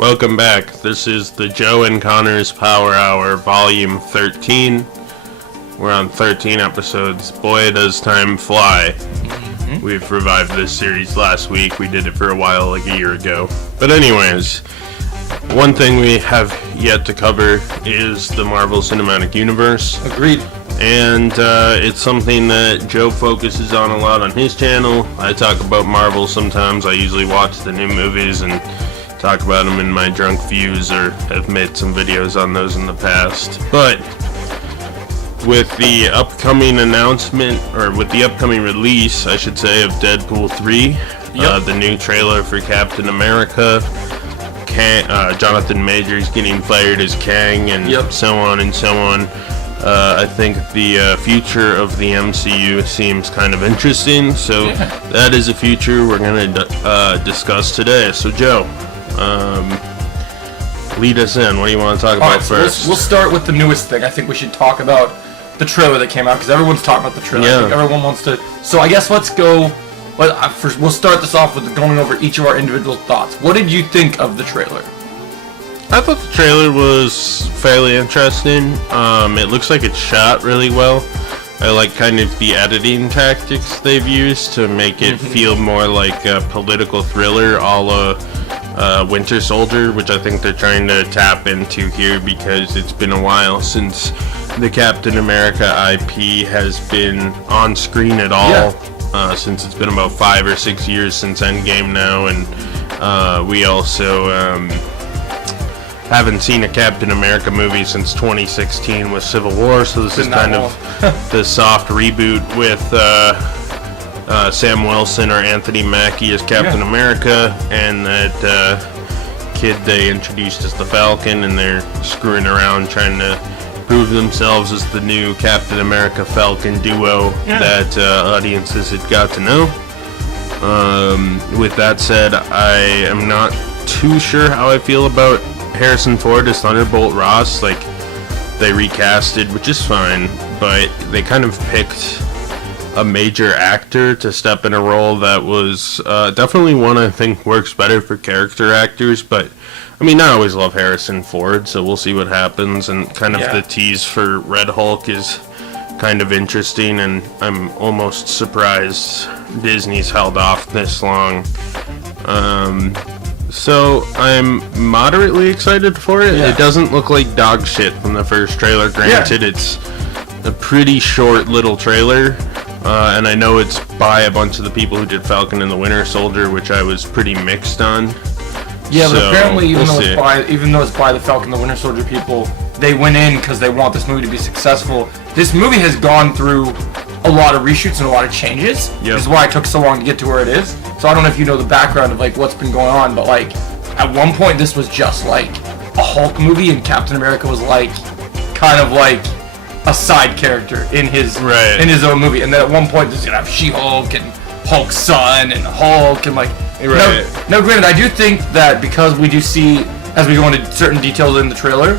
Welcome back. This is the Joe and Connor's Power Hour, Volume 13. We're on 13 episodes. Boy, does time fly. We've revived this series last week. We did it for a while, like a year ago. But anyways, one thing we have yet to cover is the Marvel Cinematic Universe. Agreed. And it's something that Joe focuses on a lot on his channel. I talk about Marvel sometimes. I usually watch the new movies and talk about them in my drunk views, or have made some videos on those in the past. But with the upcoming announcement, or with the upcoming release, I should say, of Deadpool 3, the new trailer for Captain America, Jonathan Majors getting fired as Kang, and so on and so on. I think the future of the MCU seems kind of interesting, so that is a future we're going to discuss today. So Joe, lead us in. What do you want to talk about first? We'll start with the newest thing. I think we should talk about the trailer that came out, because everyone's talking about the trailer. I think everyone wants to. So I guess let's go. We'll start this off with going over each of our individual thoughts. What did you think of the trailer? I thought the trailer was fairly interesting. It looks like it's shot really well. I like kind of the editing tactics they've used to make it feel more like a political thriller a la Winter Soldier, which I think they're trying to tap into here, because it's been a while since the Captain America IP has been on screen at all. Since it's been about 5 or 6 years since Endgame now, and we also haven't seen a Captain America movie since 2016 with Civil War, so this is kind of the soft reboot with Sam Wilson or Anthony Mackie as Captain America, and that kid they introduced as the Falcon, and they're screwing around trying to prove themselves as the new Captain America Falcon duo that audiences had got to know. With that said, I am not too sure how I feel about Harrison Ford as Thunderbolt Ross. Like, they recasted, which is fine, but they kind of picked a major actor to step in a role that was definitely one I think works better for character actors. But I mean, I always love Harrison Ford, so we'll see what happens. And kind of the tease for Red Hulk is kind of interesting, and I'm almost surprised Disney's held off this long. So I'm moderately excited for it. It doesn't look like dog shit from the first trailer. Granted, it's a pretty short little trailer, and I know it's by a bunch of the people who did Falcon and the Winter Soldier, which I was pretty mixed on. Yeah, so, but apparently, even though it's by the Falcon and the Winter Soldier people, they went in because they want this movie to be successful. This movie has gone through a lot of reshoots and a lot of changes. This is why it took so long to get to where it is. So I don't know if you know the background of like what's been going on, but like at one point this was just like a Hulk movie, and Captain America was like kind of like a side character in his own movie. And then at one point there's gonna have She-Hulk and Hulk's son and Hulk and like now granted, I do think that because we do see, as we go into certain details in the trailer,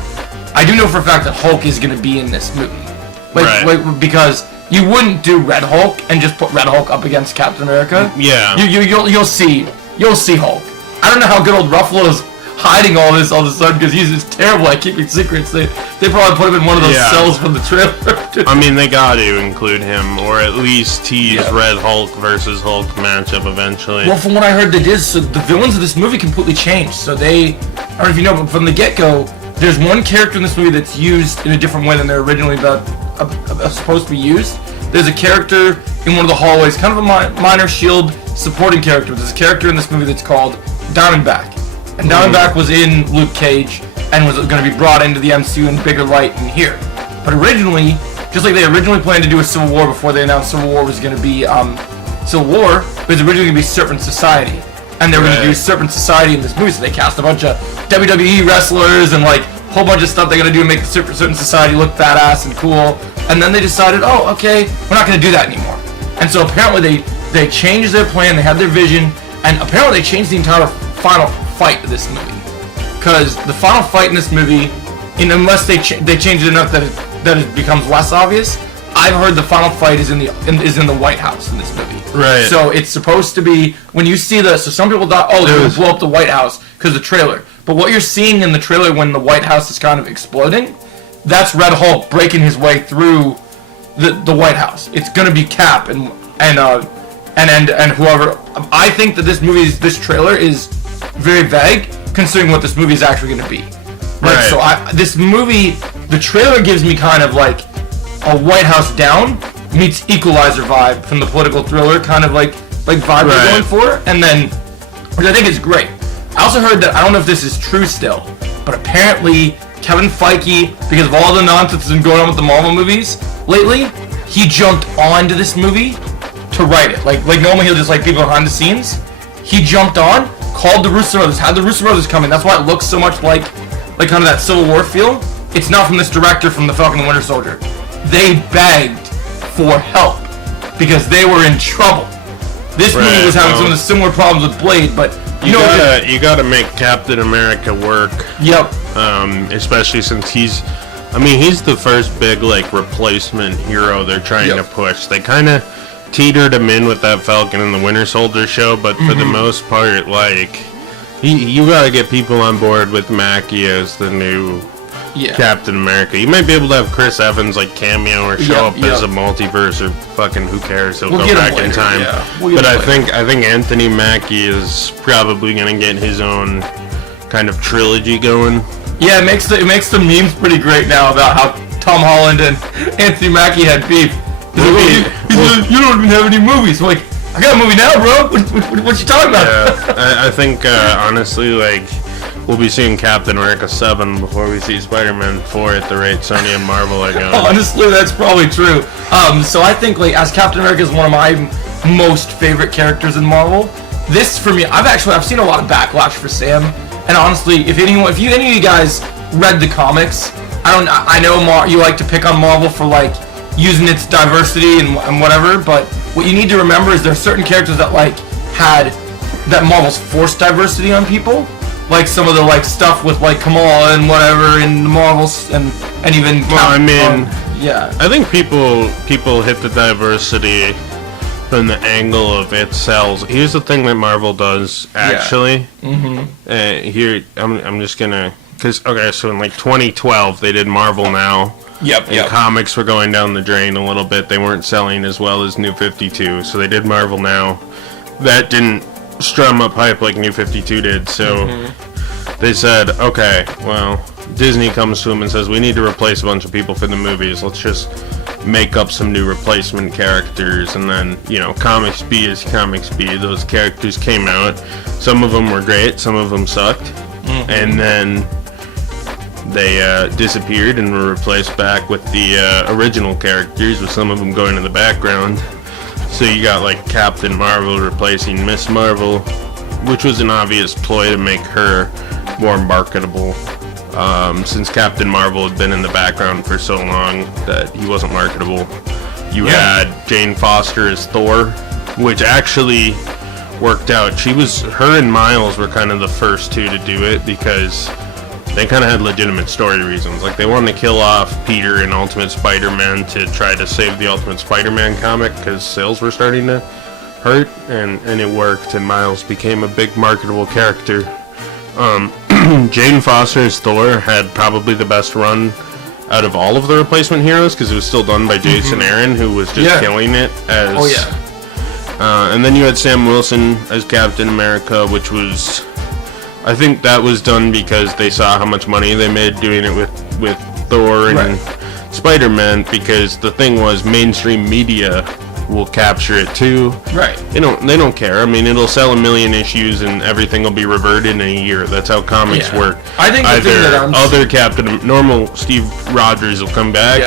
I do know for a fact that Hulk is gonna be in this movie. Like because you wouldn't do Red Hulk and just put Red Hulk up against Captain America. You'll see Hulk. I don't know how good old Ruffalo's hiding all this all of a sudden, because he's just terrible at keeping secrets. They probably put him in one of those cells from the trailer. I mean, they got to include him, or at least tease Red Hulk versus Hulk matchup eventually. Well, from what I heard, they did. So the villains of this movie completely changed. So I don't know if you know, but from the get-go, there's one character in this movie that's used in a different way than they're originally supposed to be used. There's a character in one of the hallways, kind of a minor S.H.I.E.L.D. supporting character. There's a character in this movie that's called Diamondback. And Diamondback was in Luke Cage and was going to be brought into the MCU in bigger light in here. But originally, just like they originally planned to do a Civil War before they announced Civil War was going to be Civil War, it was originally going to be Serpent Society. And they were going to do Serpent Society in this movie, so they cast a bunch of WWE wrestlers and like a whole bunch of stuff they're going to do to make the Serpent Society look badass and cool. And then they decided, oh, okay, we're not going to do that anymore. And so apparently they changed their plan, they had their vision, and apparently they changed the entire final fight of this movie. Because the final fight in this movie, unless they change it enough that it becomes less obvious, I've heard the final fight is in the White House in this movie. Right. So it's supposed to be, when you see so some people thought, oh, they're going to blow up the White House because of the trailer. But what you're seeing in the trailer when the White House is kind of exploding, that's Red Hulk breaking his way through the White House. It's gonna be Cap and whoever. I think that this trailer is very vague considering what this movie is actually gonna be. Right. So this movie, the trailer gives me kind of like a White House Down meets Equalizer vibe from the political thriller kind of like vibe they're going for, and then which I think is great. I also heard that, I don't know if this is true still, but apparently Kevin Feige, because of all the nonsense that's been going on with the Marvel movies lately, he jumped onto this movie to write it. Like normally he'll just like people behind the scenes. He jumped on, called the Russo brothers, had the Russo brothers come in. That's why it looks so much like kind of that Civil War feel. It's not from this director from The Falcon and the Winter Soldier. They begged for help because they were in trouble. This movie was having some of the similar problems with Blade, but you gotta make Captain America work. Yep. Especially since he's the first big like replacement hero they're trying to push. They kind of teetered him in with that Falcon and the Winter Soldier show, but for the most part, like you gotta get people on board with Mackie as the new Captain America. You might be able to have Chris Evans like cameo or show up as a multiverse or fucking who cares? He'll go back in time. But I think Anthony Mackie is probably gonna get his own kind of trilogy going. Yeah, it makes the memes pretty great now about how Tom Holland and Anthony Mackie had beef. You don't even have any movies. I'm like, I got a movie now, bro. What you talking about? Yeah, I think honestly, like, we'll be seeing Captain America 7 before we see Spider-Man 4 at the rate Sony and Marvel are going. Honestly, that's probably true. So I think, like, as Captain America is one of my most favorite characters in Marvel, this for me, I've seen a lot of backlash for Sam, and honestly, if any of you guys read the comics, I know you like to pick on Marvel for like using its diversity and whatever, but what you need to remember is there are certain characters that that Marvel's forced diversity on people. Like some of the like stuff with like Kamala and whatever in the Marvels and even I think people hit the diversity from the angle of it sells. Here's the thing that Marvel does actually. Here I'm just gonna so in like 2012 they did Marvel Now. And comics were going down the drain a little bit. They weren't selling as well as New 52, so they did Marvel Now. That didn't strum up hype like New 52 did, so they said, okay, well, Disney comes to them and says, we need to replace a bunch of people for the movies. Let's just make up some new replacement characters. And then, Comics B is Comics B. Those characters came out. Some of them were great, some of them sucked. And then they disappeared and were replaced back with the original characters, with some of them going in the background. So you got like Captain Marvel replacing Miss Marvel, which was an obvious ploy to make her more marketable, since Captain Marvel had been in the background for so long that he wasn't marketable. You had Jane Foster as Thor, which actually worked out. Her and Miles were kind of the first two to do it because they kind of had legitimate story reasons. Like, they wanted to kill off Peter in Ultimate Spider-Man to try to save the Ultimate Spider-Man comic because sales were starting to hurt, and it worked, and Miles became a big marketable character. Jane Foster's Thor had probably the best run out of all of the replacement heroes because it was still done by Jason Aaron, who was just killing it as... and then you had Sam Wilson as Captain America, which was... I think that was done because they saw how much money they made doing it with Thor and Spider-Man, because the thing was mainstream media will capture it too. Right. They don't care. I mean, it'll sell 1 million issues and everything will be reverted in a year. That's how comics work. I think normal Steve Rogers will come back,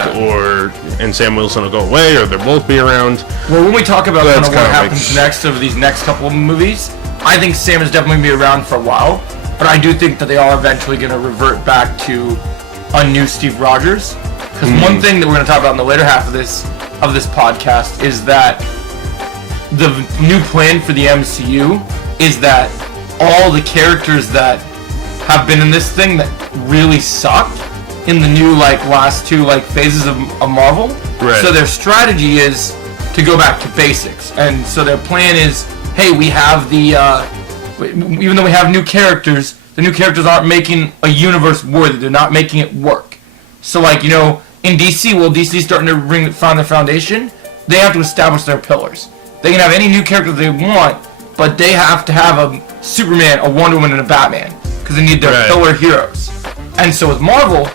and Sam Wilson will go away, or they'll both be around. Well, when we talk about kind of what happens next over these next couple of movies, I think Sam is definitely going to be around for a while, but I do think that they are eventually going to revert back to a new Steve Rogers. Because one thing that we're going to talk about in the later half of this podcast is that the new plan for the MCU is that all the characters that have been in this thing that really sucked in the new last two phases of Marvel. Right. So their strategy is to go back to basics, and so their plan is, hey, we have the even though we have new characters, the new characters aren't making a universe worthy. They're not making it work. So, like, you know, in DC, well, DC's starting to find their foundation. They have to establish their pillars. They can have any new character they want, but they have to have a Superman, a Wonder Woman, and a Batman, because they need their pillar heroes. And so with Marvel,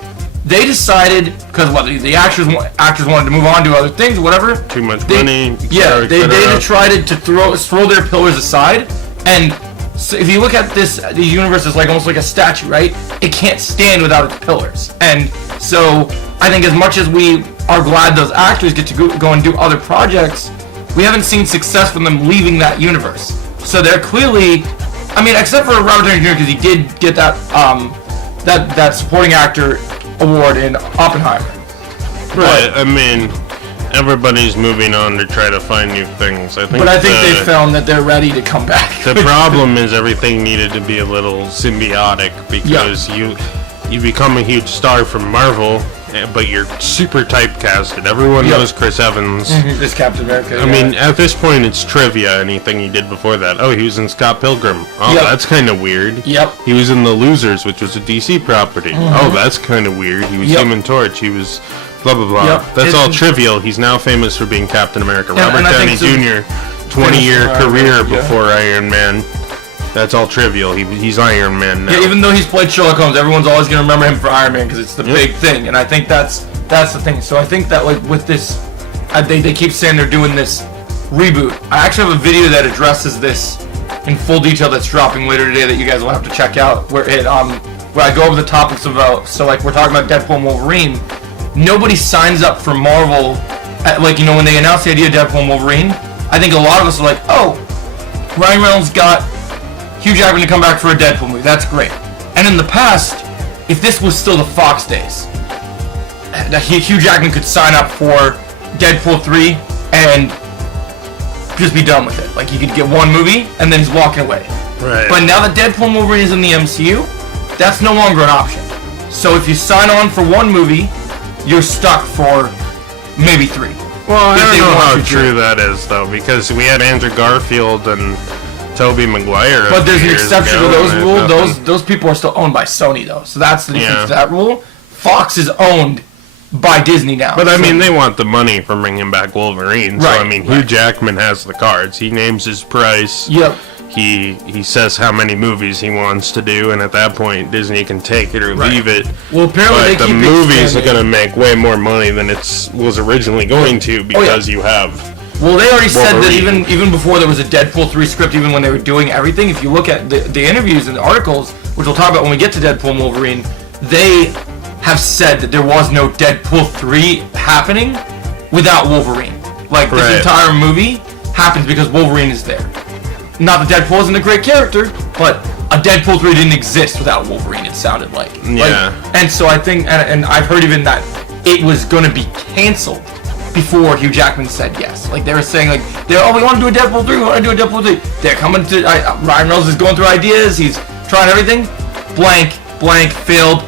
they decided, because the actors wanted to move on to other things, whatever. Too much money. Yeah, they decided to throw their pillars aside. And so if you look at the universe as like almost like a statue, right? It can't stand without its pillars. And so I think as much as we are glad those actors get to go and do other projects, we haven't seen success from them leaving that universe. So they're clearly, I mean, except for Robert Downey Jr. because he did get that that supporting actor award in Oppenheimer. Right. I mean, everybody's moving on to try to find new things. I think they found that they're ready to come back. The problem is everything needed to be a little symbiotic because you become a huge star from Marvel, but you're super typecasted. Everyone knows Chris Evans. This Captain America. I mean, at this point, it's trivia. Anything he did before that. Oh, he was in Scott Pilgrim. Oh, that's kind of weird. Yep. He was in The Losers, which was a DC property. Oh, that's kind of weird. He was Human Torch. He was blah, blah, blah. That's all trivial. He's now famous for being Captain America. Robert Downey Jr., 20-year career before Iron Man. That's all trivial. He's Iron Man now. Yeah, even though he's played Sherlock Holmes, everyone's always going to remember him for Iron Man because it's the big thing. And I think that's the thing. So I think that like with this, they keep saying they're doing this reboot. I actually have a video that addresses this in full detail that's dropping later today that you guys will have to check out. Where I go over the topics of so like we're talking about Deadpool and Wolverine. Nobody signs up for Marvel like, you know, when they announced the idea of Deadpool and Wolverine. I think a lot of us are like, oh, Ryan Reynolds got Hugh Jackman to come back for a Deadpool movie. That's great. And in the past, if this was still the Fox days, Hugh Jackman could sign up for Deadpool 3 and just be done with it. Like, he could get one movie and then he's walking away. Right. But now that Deadpool and Wolverine is in the MCU, that's no longer an option. So if you sign on for one movie, you're stuck for maybe 3. Well, I don't know how true that is, though, because we had Andrew Garfield and Tobey Maguire. But there's an exception to those rules. Those people are still owned by Sony, though. So that's the difference to that rule. Fox is owned by Disney now. But I mean, they want the money from bringing back Wolverine. Right. So I mean, Hugh Jackman has the cards. He names his price. Yep. He says how many movies he wants to do, and at that point, Disney can take it or leave it. Well, apparently but the movies are going to make way more money than it was originally going to because you have. Well, they already said that even before there was a Deadpool 3 script, even when they were doing everything, if you look at the interviews and the articles, which we'll talk about when we get to Deadpool and Wolverine, they have said that there was no Deadpool 3 happening without Wolverine. Like, this entire movie happens because Wolverine is there. Not that Deadpool isn't a great character, but a Deadpool 3 didn't exist without Wolverine, it sounded like. Yeah. And so I think, and I've heard even that it was going to be canceled before Hugh Jackman said yes. Like, they were saying, like, we want to do a Deadpool 3, we want to do a Deadpool 3. They're coming to, Ryan Reynolds is going through ideas, he's trying everything. Blank, failed.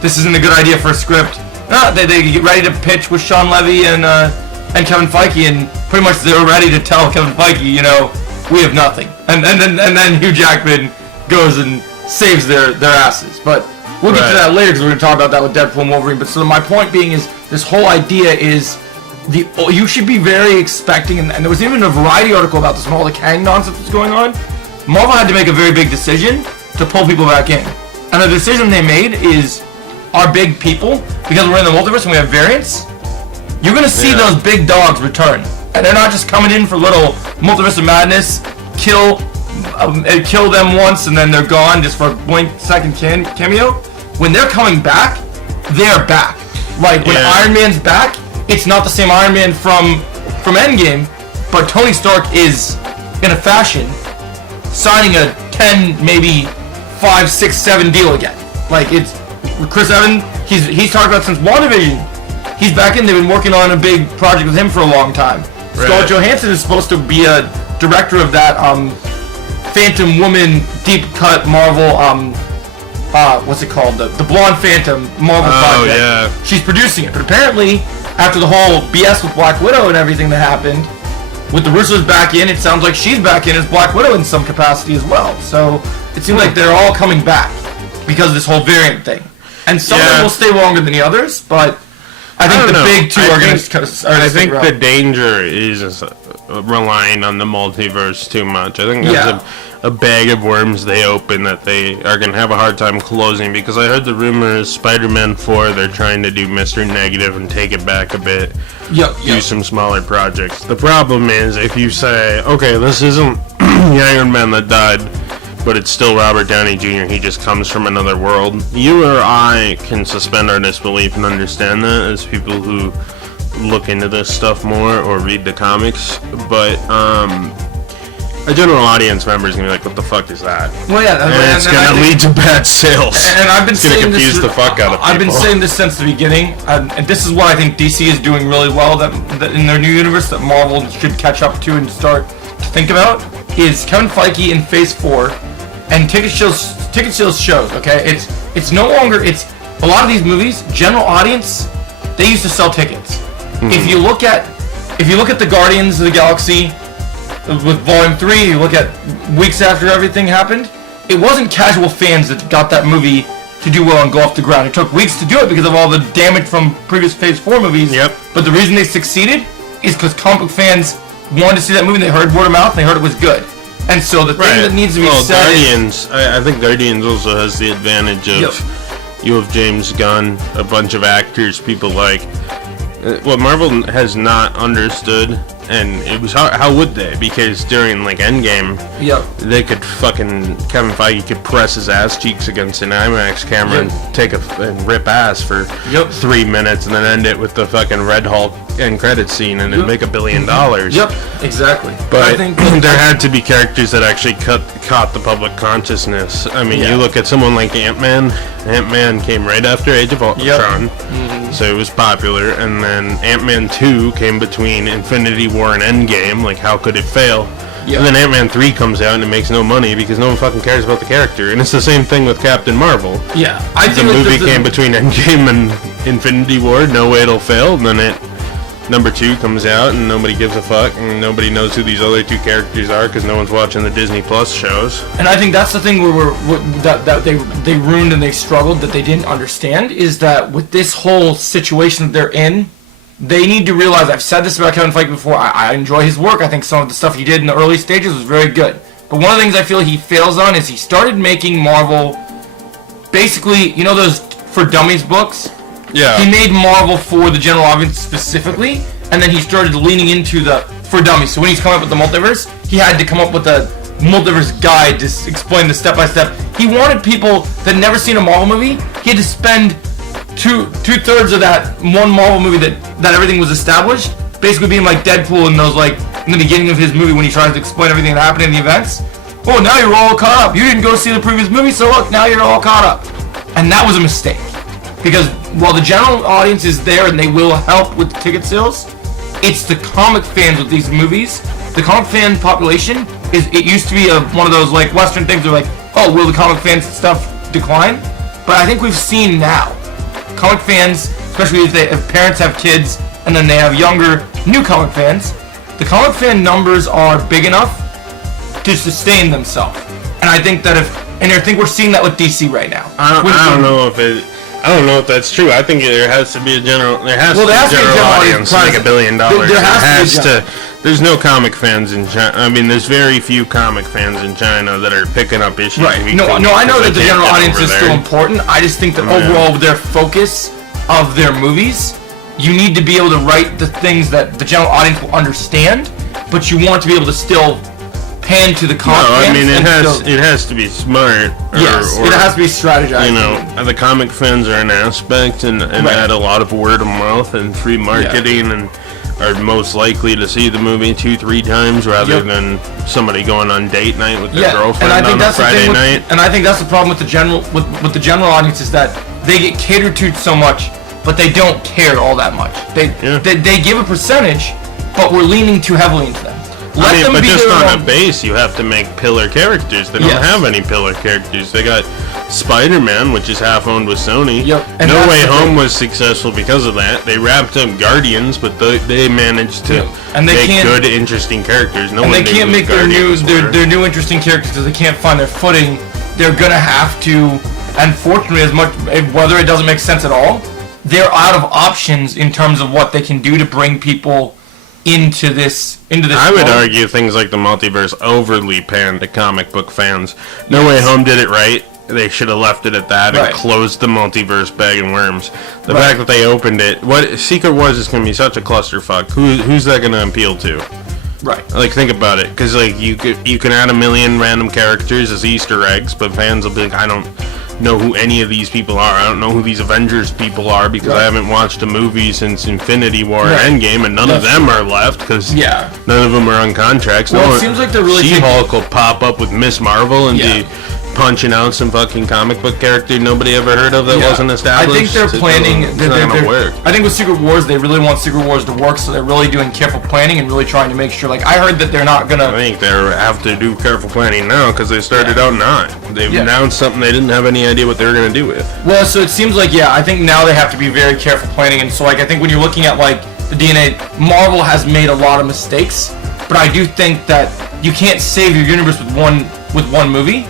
This isn't a good idea for a script. They get ready to pitch with Sean Levy and Kevin Feige, and pretty much they're ready to tell Kevin Feige, you know, we have nothing. And then Hugh Jackman goes and saves their asses. But we'll get to that later because we're going to talk about that with Deadpool and Wolverine. But so my point being is this whole idea is you should be very expecting, and there was even a Variety article about this when all the Kang nonsense was going on. Marvel had to make a very big decision to pull people back in. And the decision they made is our big people, because we're in the multiverse and we have variants, you're going to see those big dogs return. And they're not just coming in for little Multiverse of Madness, kill them once and then they're gone just for a blink second cameo. When they're coming back, they're back. Like when Iron Man's back, it's not the same Iron Man from Endgame, but Tony Stark is, in a fashion, signing a 10, maybe 5, 6, 7 deal again. Like it's Chris Evans, he's talked about since WandaVision. He's back in. They've been working on a big project with him for a long time. Scarlett Johansson is supposed to be a director of that Phantom Woman deep cut Marvel what's it called, the Blonde Phantom Marvel project. Yeah. She's producing it, but apparently after the whole BS with Black Widow and everything that happened, with the Russos back in, it sounds like she's back in as Black Widow in some capacity as well. So it seems like they're all coming back. because of this whole variant thing. And some of them Yeah. will stay longer than the others, but I think the big two are going to. I think the danger is relying on the multiverse too much. I think that's a bag of worms they open that they are going to have a hard time closing, because I heard the rumor is Spider-Man 4, they're trying to do Mr. Negative and take it back a bit. Do some smaller projects. The problem is if you say, okay, this isn't the Iron Man that died, but it's still Robert Downey Jr., he just comes from another world. You or I can suspend our disbelief and understand that as people who look into this stuff more or read the comics, but a general audience member is gonna be like, "What the fuck is that?" Well, yeah, and it's gonna lead to bad sales. And I've been it's gonna saying confuse this, the fuck out of people. I've been saying this since the beginning, and this is what I think DC is doing really well. That in their new universe that Marvel should catch up to and start to think about is Kevin Feige in Phase 4 and ticket sales shows. Okay, it's no longer a lot of these movies. General audience, they used to sell tickets. Mm-hmm. If you look at the Guardians of the Galaxy with Volume 3, you look at weeks after everything happened, it wasn't casual fans that got that movie to do well and go off the ground. It took weeks to do it because of all the damage from previous Phase 4 movies. Yep. But the reason they succeeded is because comic book fans wanted to see that movie, and they heard word of mouth, and they heard it was good. And so the thing that needs to be said Guardians, I think Guardians also has the advantage of you have James Gunn, a bunch of actors people like. What Marvel has not understood, and it was how would they? Because during like Endgame, they could Kevin Feige could press his ass cheeks against an IMAX camera and rip ass for 3 minutes, and then end it with the fucking Red Hulk end credit scene, and it'd make $1 billion. Exactly. But I think there had to be characters that actually caught the public consciousness. I mean, you look at someone like Ant-Man. Ant-Man came right after Age of Ultron, so it was popular, and then Ant-Man 2 came between Infinity War and Endgame. Like, how could it fail? And then Ant-Man 3 comes out and it makes no money because no one fucking cares about the character. And it's the same thing with Captain Marvel. I think the movie came between Endgame and Infinity War. No way it'll fail. And then number 2 comes out and nobody gives a fuck, and nobody knows who these other 2 characters are because no one's watching the Disney Plus shows. And I think that's the thing that they ruined and they struggled, that they didn't understand, is that with this whole situation that they're in, they need to realize, I've said this about Kevin Feige before, I enjoy his work. I think some of the stuff he did in the early stages was very good. But one of the things I feel he fails on is he started making Marvel, basically, you know those For Dummies books? Yeah. He made Marvel for the general audience specifically, and then he started leaning into the For Dummies. So when he's coming up with the multiverse, he had to come up with a multiverse guide to explain the step-by-step. He wanted people that never seen a Marvel movie. He had to spend two-thirds of that one Marvel movie that everything was established, basically being like Deadpool in those, like, in the beginning of his movie when he tries to explain everything that happened in the events. Oh, now you're all caught up. You didn't go see the previous movie, so look, now you're all caught up. And that was a mistake. Because while the general audience is there and they will help with ticket sales, it's the comic fans with these movies. The comic fan population it used to be one of those like Western things where like, oh, will the comic fans stuff decline? But I think we've seen now, comic fans, especially if parents have kids and then they have younger new comic fans, the comic fan numbers are big enough to sustain themselves. And I think that I think we're seeing that with DC right now. I don't know if that's true. I think there has to be a general audience to make $1 billion. There's no comic fans in China. I mean, there's very few comic fans in China that are picking up issues. Right. No, I know that the general audience is still important. I just think that overall, their focus of their movies, you need to be able to write the things that the general audience will understand, but you want to be able to still pan to the comic fans. I mean, it has to be smart. It has to be strategized. You know, the comic fans are an aspect and add a lot of word of mouth and free marketing and are most likely to see the movie 2-3 times rather than somebody going on date night with their girlfriend on a Friday night. And I think that's the problem with the general audience is that they get catered to so much, but they don't care all that much. They give a percentage, but we're leaning too heavily into them. But just on a base, you have to make pillar characters. They don't have any pillar characters. They got Spider-Man, which is half owned with Sony. No Way Home was successful because of that. They wrapped up Guardians, but they managed to make good, interesting characters. They can't make their new interesting characters because they can't find their footing. They're gonna have to, And fortunately, whether it doesn't make sense at all, they're out of options in terms of what they can do to bring people into this. I would argue things like the multiverse overly panned to comic book fans. No Way Home did it right. They should have left it at that and closed the multiverse bag of worms. The fact that they opened it, Secret Wars is going to be such a clusterfuck. Who's that going to appeal to? Right. Like, think about it, because like you can add a million random characters as Easter eggs, but fans will be like, I don't know who any of these people are. I don't know who these Avengers people are because I haven't watched a movie since Infinity War and Endgame, and none of them are left because none of them are on contracts. Well, it seems like they're really She-Hulk will pop up with Miss Marvel and be punching out some fucking comic book character nobody ever heard of that wasn't established. I think they're planning. It's not gonna work. I think with Secret Wars, they really want Secret Wars to work, so they're really doing careful planning and really trying to make sure. Like, I heard that they're not gonna. I think they have to do careful planning now because they started out not. They've announced something they didn't have any idea what they were gonna do with. Well, so it seems like I think now they have to be very careful planning, and so like I think when you're looking at like the DNA, Marvel has made a lot of mistakes, but I do think that you can't save your universe with one movie.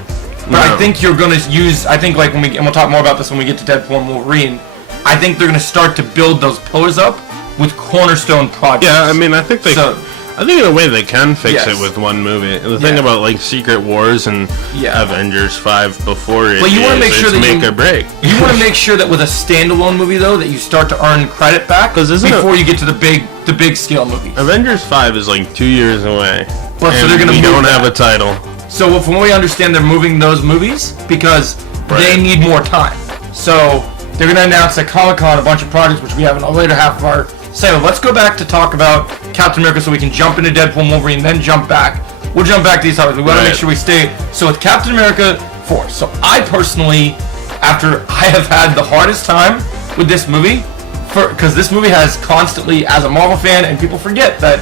But I think you're going to use, I think like and we'll talk more about this when we get to Deadpool and Wolverine, I think they're going to start to build those pillars up with cornerstone projects. Yeah, I mean, I think in a way they can fix it with one movie. The thing about like Secret Wars and Avengers 5 before it, you want to make sure that make or break. You want to make sure that with a standalone movie though, that you start to earn credit back before you get to the big scale movies. Avengers 5 is like 2 years away. Well, so they're going to we don't have a title. So from what we understand, they're moving those movies because they need more time. So they're going to announce at Comic-Con a bunch of projects, which we have in the later half of our segment. Let's go back to talk about Captain America so we can jump into Deadpool and Wolverine, then jump back. We'll jump back to these topics. We want to make sure we stay. So with Captain America 4. So I personally, after I have had the hardest time with this movie, because this movie has constantly, as a Marvel fan, and people forget that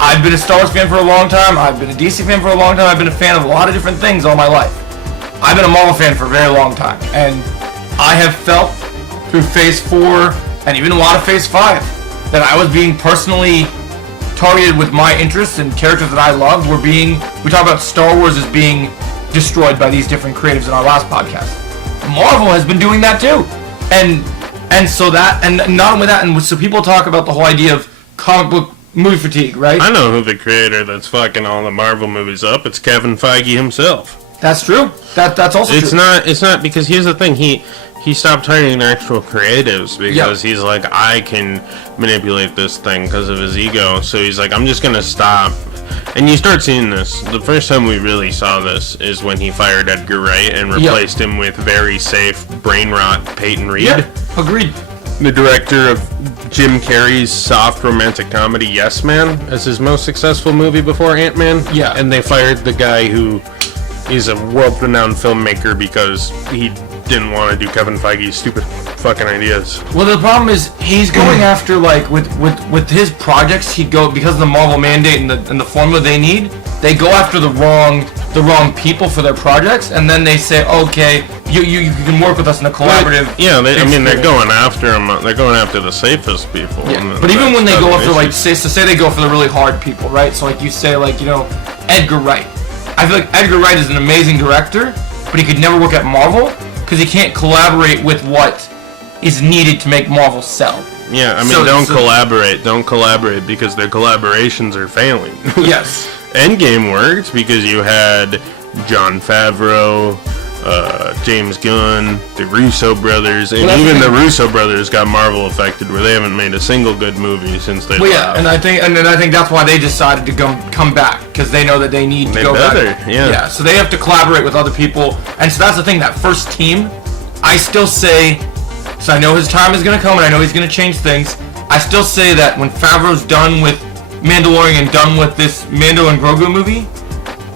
I've been a Star Wars fan for a long time. I've been a DC fan for a long time. I've been a fan of a lot of different things all my life. I've been a Marvel fan for a very long time. And I have felt through Phase 4 and even a lot of Phase 5 that I was being personally targeted with my interests and characters that I loved we talk about Star Wars as being destroyed by these different creatives in our last podcast. Marvel has been doing that too. And so that, and not only that, and so people talk about the whole idea of comic book movie fatigue, right? I know who the creator that's fucking all the Marvel movies up. It's Kevin Feige himself. That's true. That's also true. It's not because here's the thing. He stopped hiring actual creatives because he's like, I can manipulate this thing because of his ego. So he's like, I'm just gonna stop. And you start seeing this. The first time we really saw this is when he fired Edgar Wright and replaced him with very safe brain rot Peyton Reed. Yeah, agreed. The director of Jim Carrey's soft romantic comedy Yes Man as his most successful movie before Ant-Man. Yeah. And they fired the guy who is a world-renowned filmmaker because he didn't want to do Kevin Feige's stupid fucking ideas. Well, the problem is he's going after, like, with his projects, he'd go, because of the Marvel mandate and the formula they need, they go after the wrong people for their projects, and then they say, okay, you can work with us in a collaborative. They're going after him. They're going after the safest people. Yeah. But even when they go after, like, say they go for the really hard people, right? So, like, you say, like, Edgar Wright. I feel like Edgar Wright is an amazing director, but he could never work at Marvel because he can't collaborate with what is needed to make Marvel sell. Yeah, I mean, don't collaborate. Don't collaborate because their collaborations are failing. Yes. Endgame worked because you had Jon Favreau, James Gunn, the Russo brothers, and even the Russo brothers got Marvel affected, where they haven't made a single good movie since they left. Yeah, and I think that's why they decided to come back, because they know that they need to go back. Yeah, so they have to collaborate with other people, and so that's the thing. That first team, I still say. So I know his time is going to come, and I know he's going to change things. I still say that when Favreau's done with Mandalorian and done with this Mando and Grogu movie,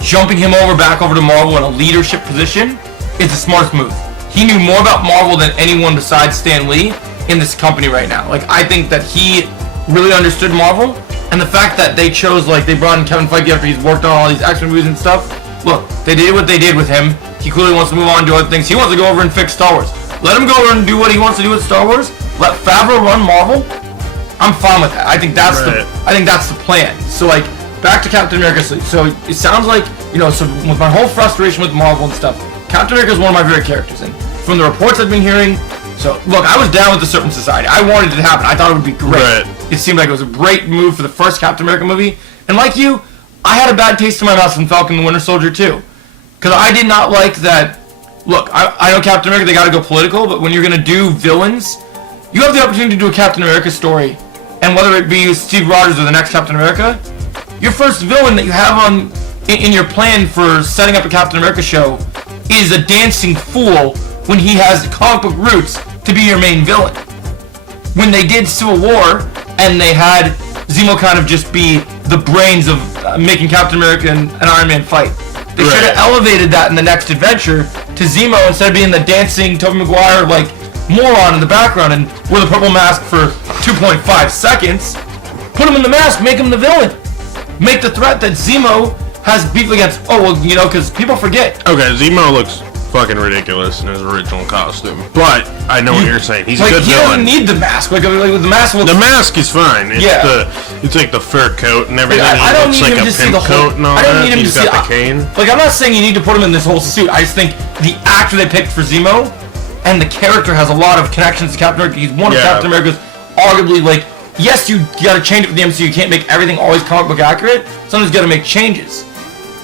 jumping him back over to Marvel in a leadership position is the smartest move. He knew more about Marvel than anyone besides Stan Lee in this company right now. Like, I think that he really understood Marvel, and the fact that they chose, like, they brought in Kevin Feige after he's worked on all these X-Men movies and stuff. Look, they did what they did with him. He clearly wants to move on and do other things. He wants to go over and fix Star Wars. Let him go over and do what he wants to do with Star Wars. Let Favreau run Marvel. I'm fine with that. I think that's the plan. So, like, back to Captain America. So it sounds like, so with my whole frustration with Marvel and stuff, Captain America is one of my favorite characters, and from the reports I've been hearing. So, look, I was down with the Serpent Society. I wanted it to happen. I thought it would be great. Right. It seemed like it was a great move for the first Captain America movie. And like you, I had a bad taste in my mouth from Falcon and the Winter Soldier too. Because I did not like that. Look, I know Captain America, they gotta go political, but when you're gonna do villains, you have the opportunity to do a Captain America story. And whether it be Steve Rogers or the next Captain America, your first villain that you have in your plan for setting up a Captain America show is a dancing fool when he has comic book roots to be your main villain. When they did Civil War and they had Zemo kind of just be the brains of making Captain America and Iron Man fight, they should have elevated that in the next adventure to Zemo instead of being the dancing Tobey Maguire like moron in the background and wear the purple mask for 2.5 seconds. Put him in the mask, make him the villain. Make the threat that Zemo has beef against. Oh, well, you know, because people forget. Okay, Zemo looks fucking ridiculous in his original costume. But I know what you're saying. He's a good he villain. doesn't need the mask. Like the mask looks... The mask is fine. It's it's like the fur coat and everything. I don't It's need like him a to see pimp the whole... coat and all I don't that. need him He's to see... got the cane. Like, I'm not saying you need to put him in this whole suit. I just think the actor they picked for Zemo and the character has a lot of connections to Captain America. He's one of Captain America's arguably, like... Yes, you gotta change it for the MCU. You can't make everything always comic book accurate. Sometimes you gotta make changes.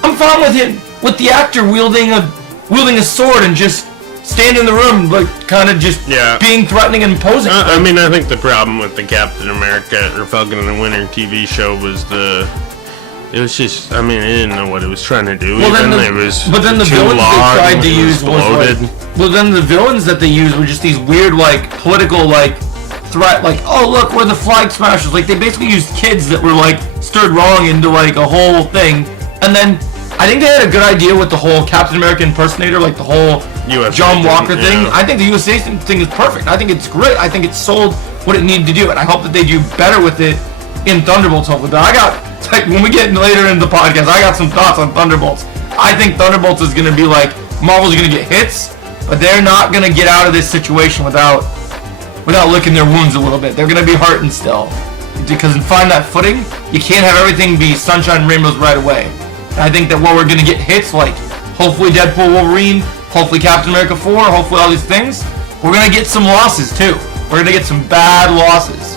I'm fine with him, with the actor wielding a sword and just standing in the room, like kind of just being threatening and posing. I mean, I think the problem with the Captain America or Falcon and the Winter TV show was it was just, I mean, it didn't know what it was trying to do. Well, then the villains they tried to use was like, well, then the villains that they used were just these weird, like, political, like, threat, like, oh look, we're the Flag Smashers. Like, they basically used kids that were like stirred wrong into like a whole thing. And then I think they had a good idea with the whole Captain America impersonator, like the whole USA John Walker thing. yeah. I think the USA thing is perfect. I think it's great. I think it sold what it needed to do, and I hope that they do better with it in Thunderbolts. Hopefully, but I got, like, when we get later into the podcast, I got some thoughts on Thunderbolts. I think Thunderbolts is going to be like Marvel's going to get hits, but they're not going to get out of this situation without licking their wounds a little bit. They're going to be hurting still. Because in Find That Footing, you can't have everything be sunshine and rainbows right away. And I think that what we're going to get hits like, hopefully Deadpool, Wolverine, hopefully Captain America 4, hopefully all these things, we're going to get some losses too. We're going to get some bad losses.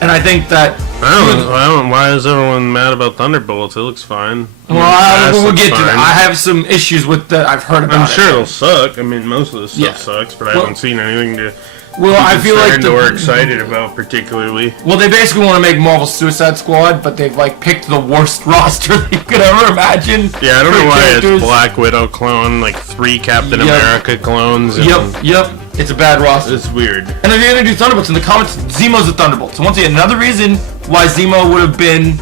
And I think that... I don't why is everyone mad about Thunderbolts? It looks fine. We'll get to that. I have some issues with that I've heard about. I'm sure it'll suck. I mean, most of the stuff sucks, but I haven't seen anything to... Well, I feel like we're excited about particularly. Well, they basically want to make Marvel Suicide Squad, but they've like picked the worst roster you could ever imagine. Yeah, I don't know why it's Black Widow clone, like 3 Captain America clones. And Yep. It's a bad roster. It's weird. And if you're gonna do Thunderbolts in the comics, Zemo's a Thunderbolt. So once again, another reason why Zemo would have been,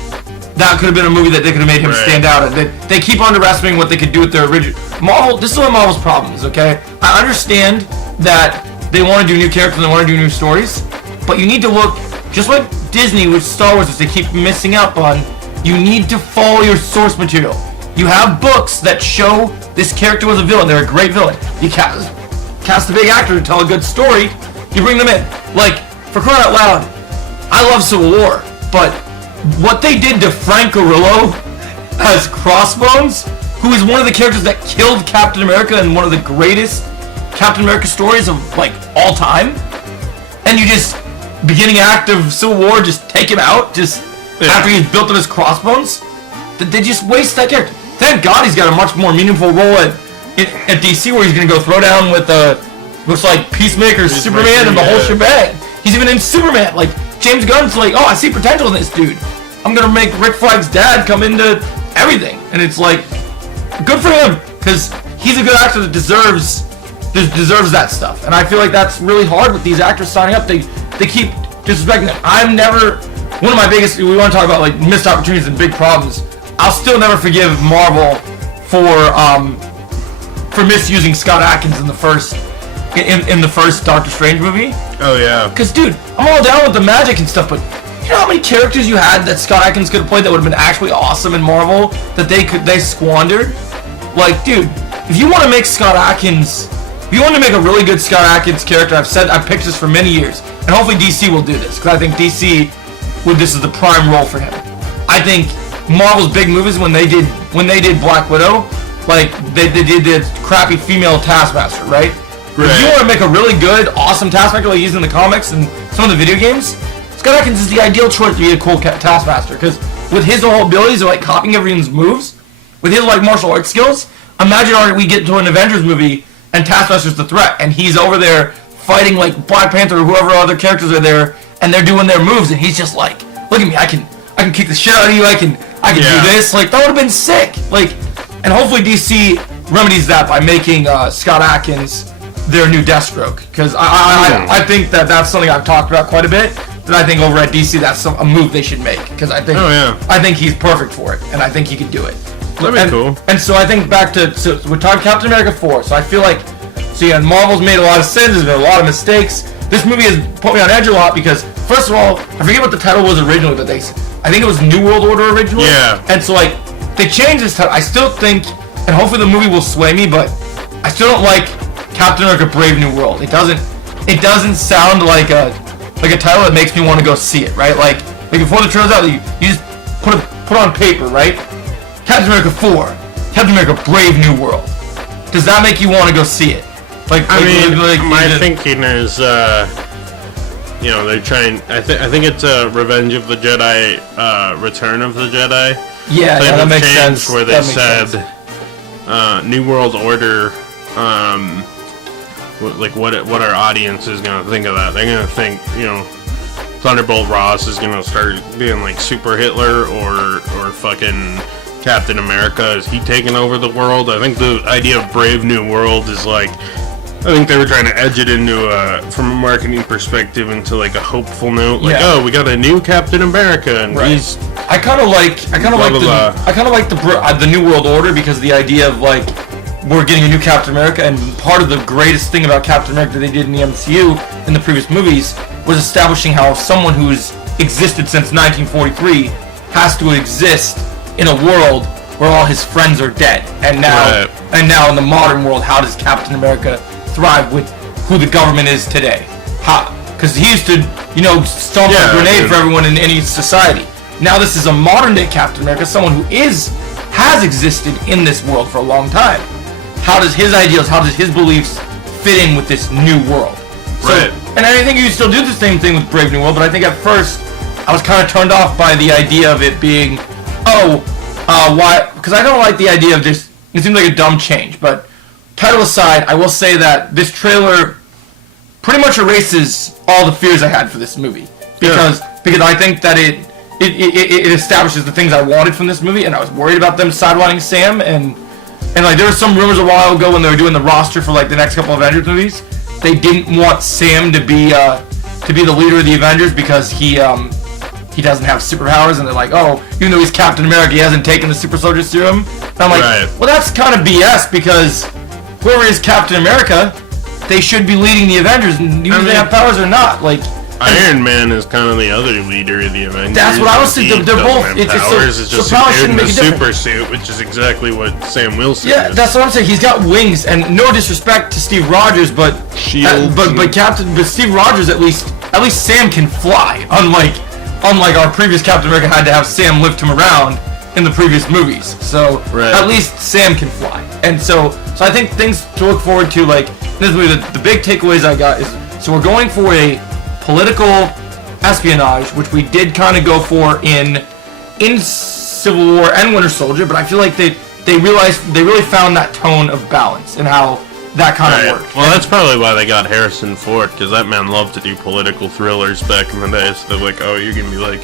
that could have been a movie that they could have made him stand out. And they keep underestimating what they could do with their original Marvel. This is what Marvel's problem is. Okay, I understand that they want to do new characters and they want to do new stories, but you need to look, just like Disney with Star Wars, which they keep missing out on, you need to follow your source material. You have books that show this character was a villain, they're a great villain. You cast a big actor to tell a good story, you bring them in. Like, for crying out loud, I love Civil War, but what they did to Frank Grillo as Crossbones, who is one of the characters that killed Captain America in one of the greatest Captain America stories of like all time, and you just beginning act of Civil War just take him out just after he's built up his crossbones. They just waste that character. Thank God he's got a much more meaningful role at DC where he's gonna go throw down with looks like Peacemaker, Superman, and the whole shebang. He's even in Superman. Like James Gunn's like, oh, I see potential in this dude. I'm gonna make Rick Flagg's dad come into everything, and it's like good for him because he's a good actor that deserves that stuff. And I feel like that's really hard with these actors signing up. They keep disrespecting them. I'm never, one of my biggest, we want to talk about like missed opportunities and big problems. I'll still never forgive Marvel for misusing Scott Adkins in the first Doctor Strange movie. Oh yeah. Because dude, I'm all down with the magic and stuff, but you know how many characters you had that Scott Adkins could have played that would have been actually awesome in Marvel that they squandered? Like, dude, if you want to make Scott Adkins, if you want to make a really good Scott Adkins character, I've picked this for many years, and hopefully DC will do this, because I think DC, this is the prime role for him. I think Marvel's big movies when they did Black Widow, like they did the crappy female Taskmaster, right? If you want to make a really good, awesome Taskmaster like he's in the comics and some of the video games, Scott Adkins is the ideal choice to be a cool Taskmaster, because with his whole abilities of like copying everyone's moves, with his like martial arts skills, imagine we get to an Avengers movie and Taskmaster's the threat, and he's over there fighting like Black Panther or whoever other characters are there, and they're doing their moves, and he's just like, look at me, I can kick the shit out of you, I can do this. Like, that would have been sick. Like, and hopefully DC remedies that by making Scott Adkins their new Deathstroke, because I think that's something I've talked about quite a bit. That I think over at DC that's a move they should make, because I think he's perfect for it, and I think he could do it. That'd be cool. And so I think back to we're talking Captain America 4. So I feel like Marvel's made a lot of sins. There's been a lot of mistakes. This movie has put me on edge a lot because, first of all, I forget what the title was originally, but I think it was New World Order originally. Yeah. And so like they changed this title. I still think, and hopefully the movie will sway me, but I still don't like Captain America: Brave New World. It doesn't sound like a title that makes me want to go see it, right? Like before the trailer's out, you just put on paper, right? Captain America 4, Captain America: Brave New World. Does that make you want to go see it? My thinking is, they're trying. I think it's Revenge of the Jedi, Return of the Jedi. Yeah, that makes sense. Where they said New World Order. What our audience is gonna think of that? They're gonna think, Thunderbolt Ross is gonna start being like Super Hitler or fucking Captain America. Is he taking over the world? I think the idea of Brave New World is like, I think they were trying to edge it into from a marketing perspective into like a hopeful note, like oh, we got a new Captain America, and he's. I kind of like the New World Order, because the idea of like we're getting a new Captain America, and part of the greatest thing about Captain America that they did in the MCU in the previous movies was establishing how someone who's existed since 1943 has to exist in a world where all his friends are dead, and now in the modern world, how does Captain America thrive with who the government is today? How? Because he used to, stomp a grenade for everyone in any society. Now this is a modern day Captain America, someone who has existed in this world for a long time. How does his ideals, how does his beliefs fit in with this new world? And I think you can still do the same thing with Brave New World, but I think at first I was kind of turned off by the idea of it being, why? Because I don't like the idea of this. It seems like a dumb change, but title aside, I will say that this trailer pretty much erases all the fears I had for this movie, because I think that it establishes the things I wanted from this movie, and I was worried about them sidelining Sam, and like there were some rumors a while ago when they were doing the roster for like the next couple of Avengers movies, they didn't want Sam to be the leader of the Avengers because he doesn't have superpowers, and they're like, oh, even though he's Captain America, he hasn't taken the super soldier serum. And I'm like, well, that's kind of BS, because whoever is Captain America, they should be leading the Avengers, and even if they have powers or not. Like, Iron Man is kind of the other leader of the Avengers. That's what I was saying. They're both. It's just a dude in a super suit, which is exactly what Sam Wilson is. That's what I'm saying. He's got wings, and no disrespect to Steve Rogers, but Steve Rogers at least Sam can fly. Unlike our previous Captain America had to have Sam lift him around in the previous movies. So at least Sam can fly. And so I think things to look forward to, like this movie, the big takeaways I got is, so we're going for a political espionage, which we did kind of go for in Civil War and Winter Soldier, but I feel like they realized they really found that tone of balance and how that kind of worked. Well, that's probably why they got Harrison Ford, because that man loved to do political thrillers back in the day. So they're like, oh, you're gonna be like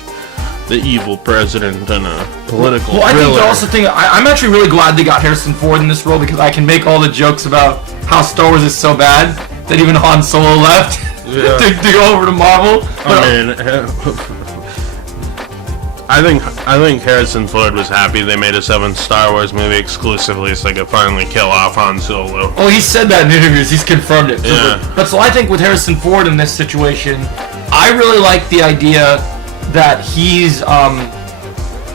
the evil president in a political thriller. I think also I'm actually really glad they got Harrison Ford in this role, because I can make all the jokes about how Star Wars is so bad that even Han Solo left to go over to Marvel. I think Harrison Ford was happy they made a 7th Star Wars movie exclusively so they could finally kill off Han Solo. Oh, he said that in interviews. He's confirmed it. But so I think with Harrison Ford in this situation, I really like the idea that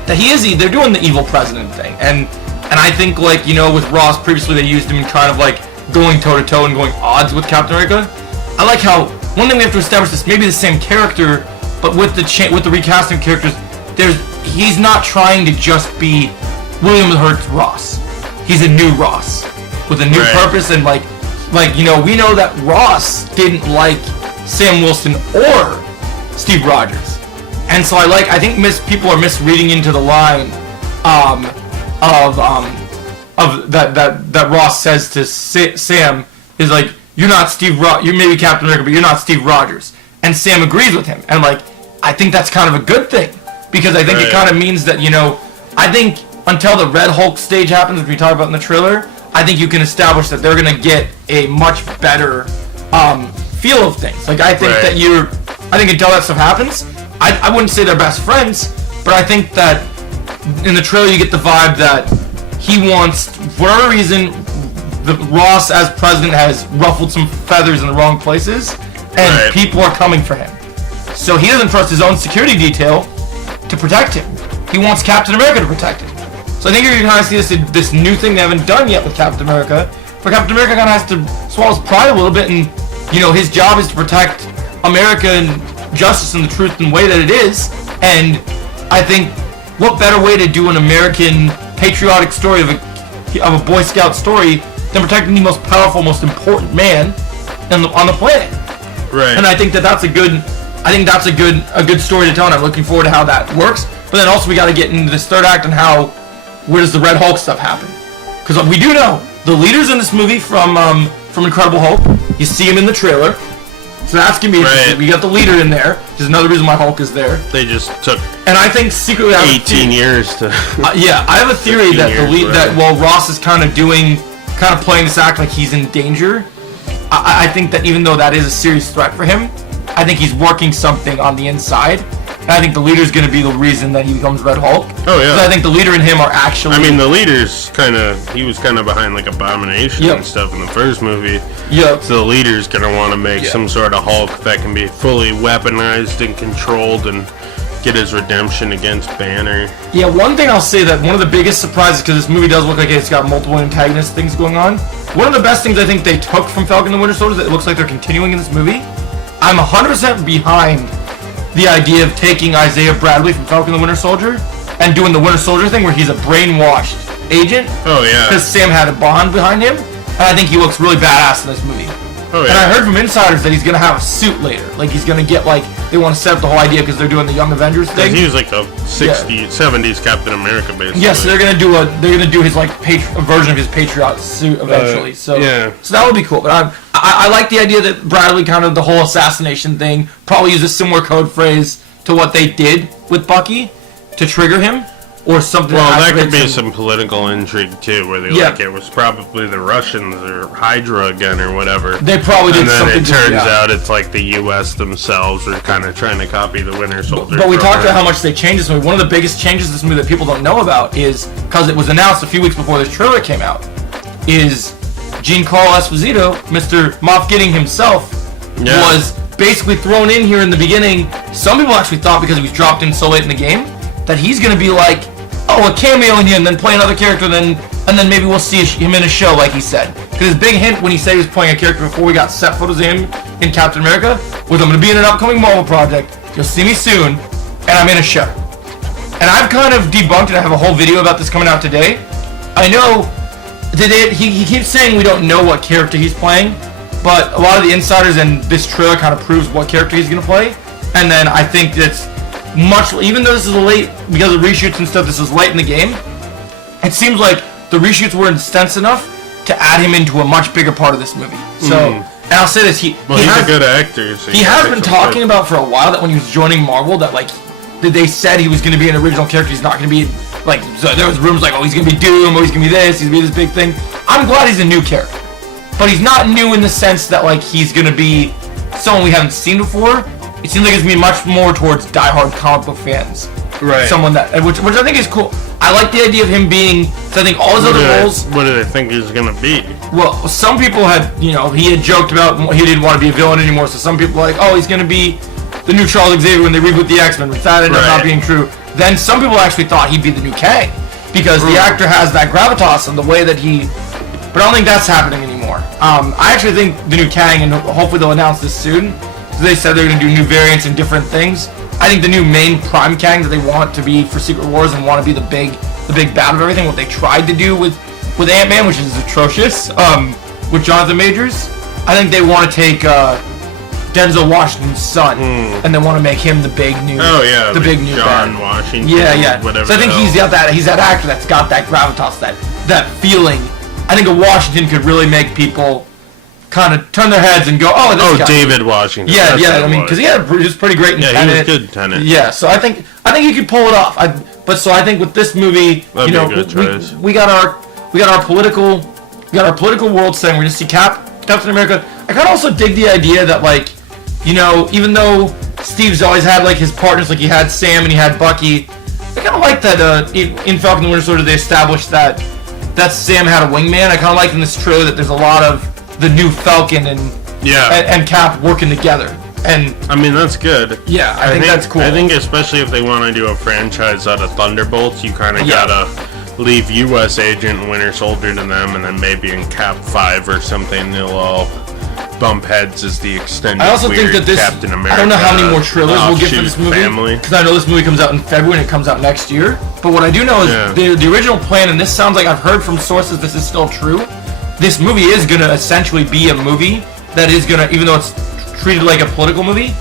they're doing the evil president thing, and I think, like, with Ross previously they used him in kind of like going toe to toe and going odds with Captain America. I like how one thing we have to establish is maybe the same character, but with the recasting of characters, he's not trying to just be William Hurt Ross. He's a new Ross with a new purpose, and like like, you know, we know that Ross didn't like Sam Wilson or Steve Rogers, and so I think people are misreading into the line of that Ross says to Sam is like, you're not you may be Captain America, but you're not Steve Rogers, and Sam agrees with him, and like, I think that's kind of a good thing, because I think it kind of means that, you know, I think until the Red Hulk stage happens, which we talked about in the trailer, I think you can establish that they're gonna get a much better feel of things. Like, I think that I think until that stuff happens, I wouldn't say they're best friends, but I think that in the trailer you get the vibe that he wants, for whatever reason, the Ross as president has ruffled some feathers in the wrong places, and people are coming for him. So he doesn't trust his own security detail to protect him. He wants Captain America to protect him. So I think you're going to see this new thing they haven't done yet with Captain America, but Captain America kind of has to swallow his pride a little bit, and, you know, his job is to protect America and justice and the truth and the way that it is, and I think what better way to do an American patriotic story of a Boy Scout story than protecting the most powerful, most important man on the planet. Right. And I think that's a good story to tell, and I'm looking forward to how that works. But then also we got to get into this third act and where does the Red Hulk stuff happen? Because we do know the leaders in this movie from Incredible Hulk. You see him in the trailer, so that's gonna be interesting. We got the leader in there, which is another reason why Hulk is there. They just took, and I think secretly 18 years to. Yeah, I have a theory that while Ross is kind of playing this act like he's in danger, I think that even though that is a serious threat for him, I think he's working something on the inside. And I think the leader's going to be the reason that he becomes Red Hulk. Oh, yeah. So I think the leader and him are actually... I mean, the leader's he was kind of behind, like, Abomination and stuff in the first movie. Yep. So the leader's going to want to make some sort of Hulk that can be fully weaponized and controlled and get his redemption against Banner. Yeah, one thing I'll say that one of the biggest surprises, because this movie does look like it's got multiple antagonist things going on, one of the best things I think they took from Falcon and the Winter Soldier that it looks like they're continuing in this movie, I'm 100% behind the idea of taking Isaiah Bradley from Falcon and the Winter Soldier and doing the Winter Soldier thing where he's a brainwashed agent. Oh, yeah. Because Sam had a bond behind him, and I think he looks really badass in this movie. Oh, yeah. And I heard from insiders that he's going to have a suit later. Like, he's going to get, like, they want to set up the whole idea because they're doing the Young Avengers thing. He was like the 70s Captain America, basically. Yes, so they're going to do his, like, a version of his Patriot suit eventually. So that would be cool. But I like the idea that Bradley, kind of the whole assassination thing, probably used a similar code phrase to what they did with Bucky to trigger him. Or something. Well, that could be some political intrigue too, where they it was probably the Russians or Hydra again or whatever. They probably did something. And then it turns out it's like the U.S. themselves are kind of trying to copy the Winter Soldier. But we talked about how much they changed this movie. One of the biggest changes in this movie that people don't know about is, because it was announced a few weeks before this trailer came out, is Giancarlo Esposito, Mr. Moff Gideon himself, was basically thrown in here in the beginning. Some people actually thought, because he was dropped in so late in the game, that he's going to be like, a cameo in here and then play another character, and then maybe we'll see him in a show, like he said. Because his big hint when he said he was playing a character before we got set photos of him in Captain America was, I'm going to be in an upcoming Marvel project, you'll see me soon, and I'm in a show. And I've kind of debunked, and I have a whole video about this coming out today. I know that he keeps saying we don't know what character he's playing, but a lot of the insiders and this trailer kind of proves what character he's going to play. And then I think that's even though this is late because of reshoots and stuff, this is late in the game, it seems like the reshoots were intense enough to add him into a much bigger part of this movie. So, and I'll say this, he's a good actor. So he has been talking about for a while that when he was joining Marvel, that like they said he was going to be an original character. He's not going to be like, so there was rumors like, oh, he's going to be Doom, or he's going to be this, he's going to be this big thing. I'm glad he's a new character, but he's not new in the sense that like he's going to be someone we haven't seen before. It seems like it's going to be much more towards diehard comic book fans. Right. Someone that, which I think is cool. I like the idea of him being, so I think all his other roles... What do they think he's going to be? Well, some people had, he had joked about he didn't want to be a villain anymore, so some people were like, oh, he's going to be the new Charles Xavier when they reboot the X-Men, which that ended up not being true. Then some people actually thought he'd be the new Kang, because the actor has that gravitas and the way that he... But I don't think that's happening anymore. I actually think the new Kang, and hopefully they'll announce this soon, they said they're going to do new variants and different things. I think the new main Prime Kang that they want to be for Secret Wars and want to be the big bad of everything, what they tried to do with Ant-Man, which is atrocious. with Jonathan Majors. I think they want to take Denzel Washington's son and they want to make him the big new. Oh yeah, the big new John bad. Washington. Yeah. Whatever. So I think he's got that actor that's got that gravitas, that feeling. I think a Washington could really make people kind of turn their heads and go, oh, this guy. David Washington. Yeah. I mean, because he was pretty great in Tenet. He was good in Tenet. Yeah, so I think he could pull it off. I think with this movie, That'd be a good choice. we got our political world setting. We're gonna see Captain America. I kind of also dig the idea that, like, you know, even though Steve's always had like his partners, like he had Sam and he had Bucky, I kind of like that in Falcon and the Winter Soldier they established that Sam had a wingman. I kind of like in this trailer that there's a lot of the new Falcon and Cap working together. And I mean, that's good. Yeah, I think that's cool. I think especially if they want to do a franchise out of Thunderbolts, you kind of gotta leave U.S. Agent and Winter Soldier to them, and then maybe in Cap 5 or something they'll all bump heads as the extended. I also think that this. Captain America, I don't know how many more trailers we'll get for this movie, family. because I know this movie comes out in February and it comes out next year. But what I do know is the original plan, and this sounds like I've heard from sources this is still true. This movie is gonna essentially be a movie that is gonna, even though it's treated like a political movie,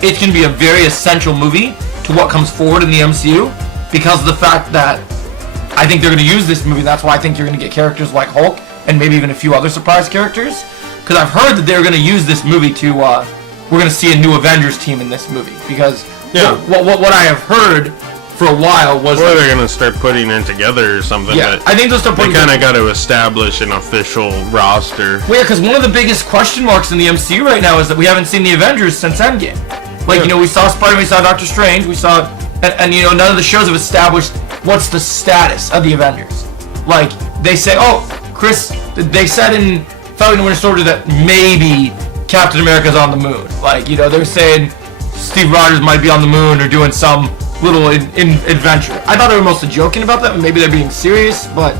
it's gonna be a very essential movie to what comes forward in the MCU, because of the fact that I think they're gonna use this movie. That's why I think you're gonna get characters like Hulk and maybe even a few other surprise characters. Because I've heard that they're going to use this movie to, we're going to see a new Avengers team in this movie. Because what I have heard for a while was... Or they're going to start putting it together or something. Yeah, I think they'll start putting... They kind of got to establish an official roster. Well, yeah, because one of the biggest question marks in the MCU right now is that we haven't seen the Avengers since Endgame. Like, you know, we saw Spider-Man, we saw Doctor Strange, we saw... And, you know, none of the shows have established what's the status of the Avengers. Like, they say, they said in... Falcon and Winter Soldier that maybe Captain America's on the moon. Like, you know, they're saying Steve Rogers might be on the moon or doing some little adventure. I thought they were mostly joking about that, maybe they're being serious, but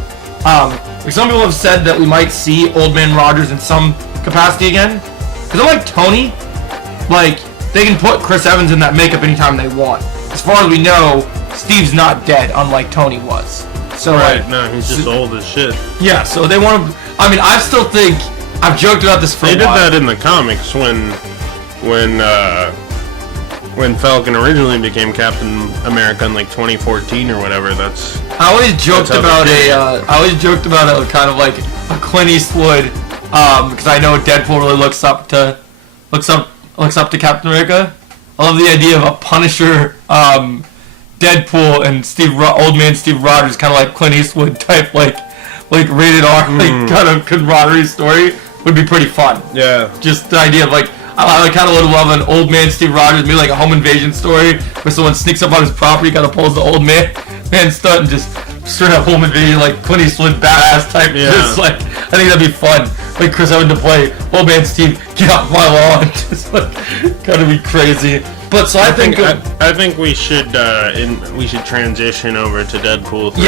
some people have said that we might see Old Man Rogers in some capacity again. Because unlike Tony, like, they can put Chris Evans in that makeup anytime they want. As far as we know, Steve's not dead, unlike Tony was. So, right, no, he's just old as shit. Yeah, so they want to... I mean, I still think... I've joked about this for a while. They did that in the comics when Falcon originally became Captain America in like 2014 or whatever. I always joked about a kind of like a Clint Eastwood, because I know Deadpool really looks up to Captain America. I love the idea of a Punisher, Deadpool, and old man Steve Rogers, kind of like Clint Eastwood type, like rated R, kind of camaraderie story would be pretty fun. Yeah. Just the idea of like, I kind of would love an old man Steve Rogers, maybe like a home invasion story where someone sneaks up on his property, kind of pulls the old man stunt and just straight up home invasion, like Clint Eastwood badass type. Yeah. Just like, I think that'd be fun. Like Chris Evans to play old man Steve, get off my lawn, just like kind of be crazy. But so I think we should transition over to Deadpool 3.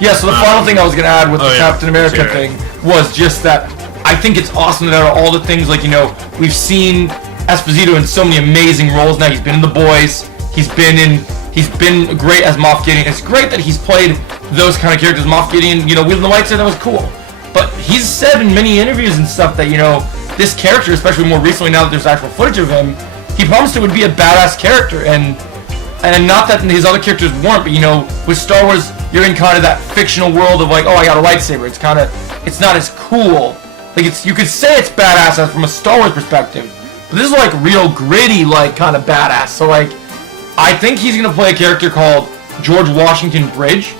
Yeah. So the final thing I was gonna add with the Captain America thing was just that I think it's awesome that out of all the things, like, you know, we've seen Esposito in so many amazing roles now. He's been in The Boys. He's been great as Moff Gideon. It's great that he's played those kind of characters. Moff Gideon, you know, wielding the lightsaber, that was cool. But he's said in many interviews and stuff that, you know, this character, especially more recently now that there's actual footage of him, he promised it would be a badass character, and not that his other characters weren't, but, you know, with Star Wars, you're in kind of that fictional world of like, oh, I got a lightsaber. It's not as cool. Like, you could say it's badass from a Star Wars perspective, but this is like real gritty, like kind of badass. So like, I think he's gonna play a character called George Washington Bridge,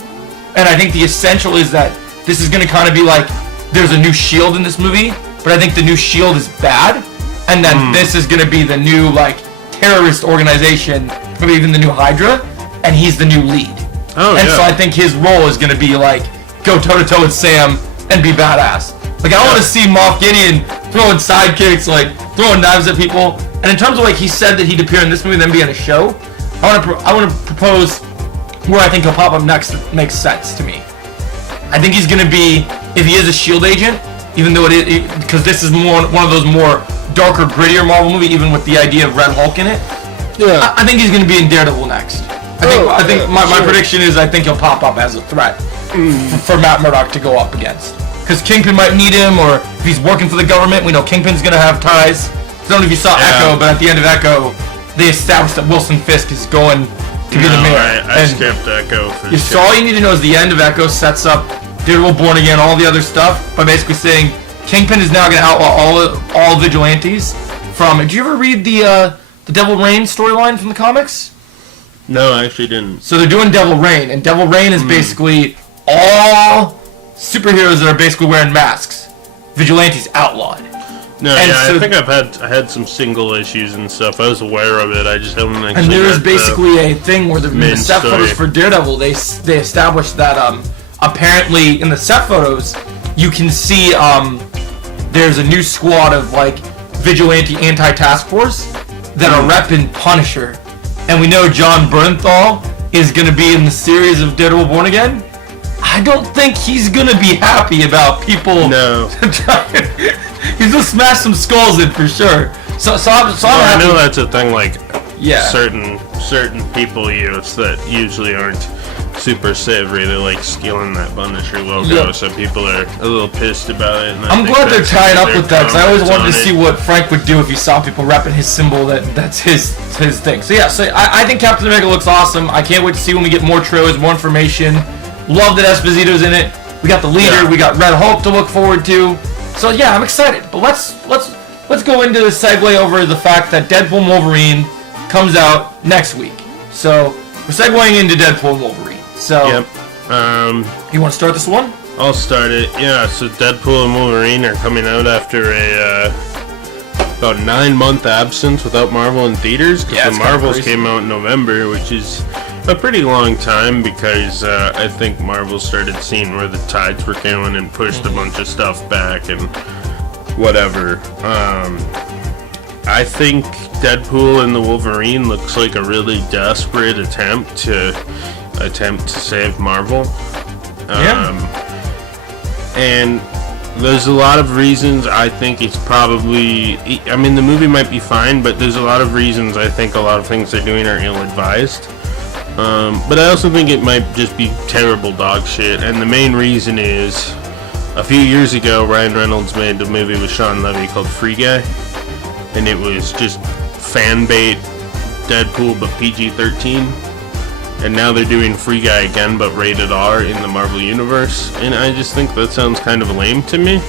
and I think the essential is that this is gonna kind of be like, there's a new SHIELD in this movie, but I think the new SHIELD is bad, and then this is gonna be the new like terrorist organization, maybe even the new Hydra, and he's the new lead. So I think his role is gonna be like go toe to toe with Sam and be badass. Like, I want to see Moff Gideon throwing sidekicks, like throwing knives at people. And in terms of like he said that he'd appear in this movie and then be in a show, I want to propose where I think he'll pop up next that makes sense to me. I think he's gonna be, if he is a SHIELD agent, even though because this is one of those more darker, grittier Marvel movie, even with the idea of Red Hulk in it. Yeah. I think he's gonna be in Daredevil next. I think my prediction is I think he'll pop up as a threat for Matt Murdock to go up against. because Kingpin might need him, or if he's working for the government, we know Kingpin's gonna have ties. I don't know if you saw Echo, but at the end of Echo, they established that Wilson Fisk is going to be the mayor. I skipped Echo. So all you need to know is the end of Echo sets up Daredevil Born Again, all the other stuff, by basically saying Kingpin is now going to outlaw all vigilantes. Did you ever read the Devil Rain storyline from the comics? No, I actually didn't. So they're doing Devil Rain, and Devil Rain is basically all superheroes that are basically wearing masks. Vigilantes outlawed. No, and yeah, so, I think I had some single issues and stuff. I was aware of it. I just haven't actually. And there's basically a thing where the set photos for Daredevil, they established that apparently in the set photos you can see there's a new squad of like vigilante anti-task force that are repping Punisher, and we know John Bernthal is going to be in the series of Daredevil Born Again. I don't think he's going to be happy about people. No. He's gonna smash some skulls in for sure. I know that's a thing. Like, yeah, certain people use that usually aren't super savory. They're like stealing that Punisher logo, so people are a little pissed about it. And I'm glad they're tying up with that, because I always wanted to see what Frank would do if he saw people repping his symbol. That's his thing. So yeah, I think Captain America looks awesome. I can't wait to see when we get more trailers, more information. Love that Esposito's in it. We got the leader. We got Red Hulk to look forward to. So yeah, I'm excited. But let's go into the segue over the fact that Deadpool and Wolverine comes out next week. So we're segueing into Deadpool and Wolverine. So you want to start this one? I'll start it. Yeah. So Deadpool and Wolverine are coming out after a about 9-month absence without Marvel in theaters, because the Marvels came out in November, which is a pretty long time, because I think Marvel started seeing where the tides were going and pushed a bunch of stuff back and whatever. I think Deadpool and the Wolverine looks like a really desperate attempt to save Marvel. And there's a lot of reasons I think it's probably... I mean, the movie might be fine, but there's a lot of reasons I think a lot of things they're doing are ill-advised. But I also think it might just be terrible dog shit, and the main reason is a few years ago Ryan Reynolds made a movie with Sean Levy called Free Guy, and it was just fan bait Deadpool but PG-13, and now they're doing Free Guy again but rated R in the Marvel Universe, and I just think that sounds kind of lame to me.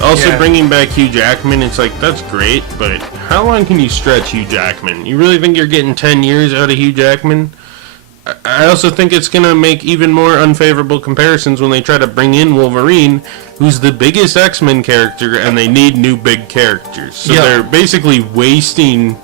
Also, bringing back Hugh Jackman, it's like, that's great, but how long can you stretch Hugh Jackman? You really think you're getting 10 years out of Hugh Jackman? I also think it's going to make even more unfavorable comparisons when they try to bring in Wolverine, who's the biggest X-Men character, and they need new big characters. So they're basically wasting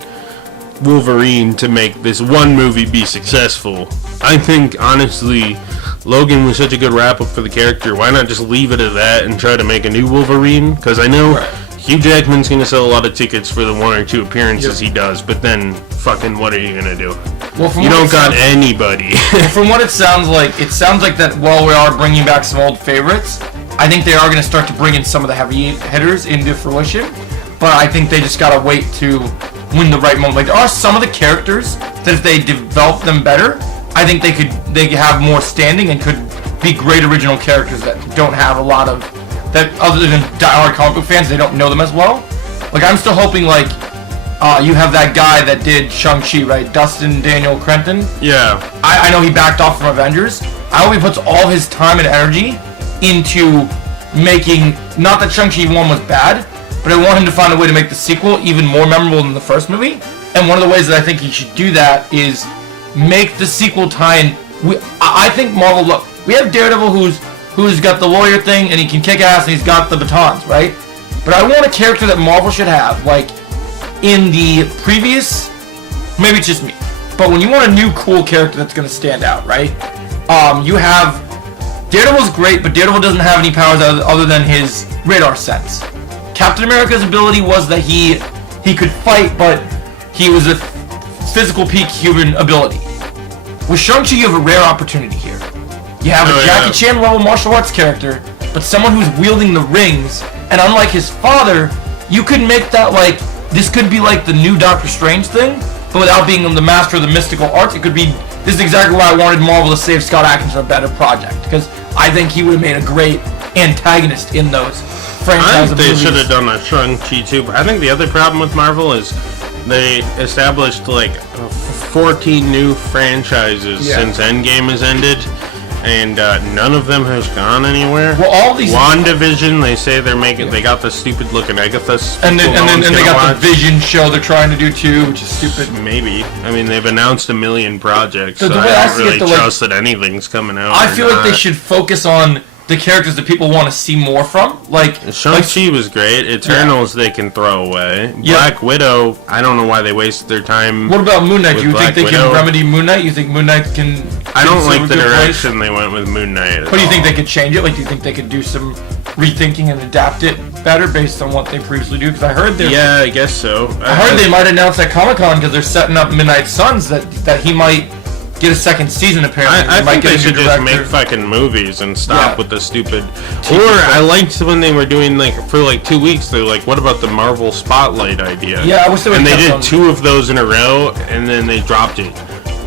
Wolverine to make this one movie be successful. I think, honestly, Logan was such a good wrap-up for the character. Why not just leave it at that and try to make a new Wolverine? Because I know Hugh Jackman's going to sell a lot of tickets for the 1 or 2 appearances he does, but then fucking what are you going to do? Well, you don't got anybody. From what it sounds like that while we are bringing back some old favorites, I think they are going to start to bring in some of the heavy hitters into fruition, but I think they just got to wait to win the right moment. Like, there are some of the characters that if they develop them better, I think they could have more standing and could be great original characters that don't have a lot of, that other than diehard comic book fans, they don't know them as well. Like, I'm still hoping, like, you have that guy that did Shang-Chi, right? Dustin Daniel Cretton. Yeah. I know he backed off from Avengers. I hope he puts all his time and energy into making, not that Shang-Chi 1 was bad, but I want him to find a way to make the sequel even more memorable than the first movie. And one of the ways that I think he should do that is make the sequel tie-in. I think Marvel, look, we have Daredevil who's got the lawyer thing and he can kick ass and he's got the batons, right? But I want a character that Marvel should have, like, in the previous, maybe it's just me, but when you want a new cool character that's going to stand out, right? You have, Daredevil's great, but Daredevil doesn't have any powers other than his radar sense. Captain America's ability was that he could fight, but he was a physical peak human ability. With Shang-Chi, you have a rare opportunity here. You have a Jackie Chan level martial arts character, but someone who's wielding the rings, and unlike his father, you could make that like, this could be like the new Doctor Strange thing, but without being the master of the mystical arts. It could be, this is exactly why I wanted Marvel to save Scott Adkins for a better project, because I think he would have made a great antagonist in those I franchise think of they movies. should have done a Shang-Chi too. But I think the other problem with Marvel is they established like 14 new franchises Yeah. since Endgame has ended, and none of them has gone anywhere. Well, all these WandaVision, they say they're making. They got the stupid looking Agatha. and then no one's they gonna got watch. the Vision show they're trying to do too, which is stupid. Maybe. I mean, they've announced a million projects, So so the I way I don't see it, really though, like, trust that anything's coming out. I or feel like they not. should focus on the characters that people want to see more from. Like Shang-Chi was great. Eternals they can throw away. Yeah. Black Widow, I don't know why they wasted their time. what about Moon Knight? With Do you Black think they Widow. can remedy Moon Knight? You think Moon Knight can? I don't serve like a the good place? direction they went with Moon Knight. But do you think they could change it? Like, do you think they could do some rethinking and adapt it better based on what they previously do? Because I heard they're. Yeah, I guess so. I heard they might announce at Comic-Con because they're setting up Midnight Suns that he might get a second season apparently. I might think get they a new should just director. make fucking movies and stop Yeah. with the stupid. Or I liked when they were doing like for like 2 weeks. They're like, what about the Marvel Spotlight idea? Yeah, I wish they would And they kept did on- 2 of those in a row, and then they dropped it.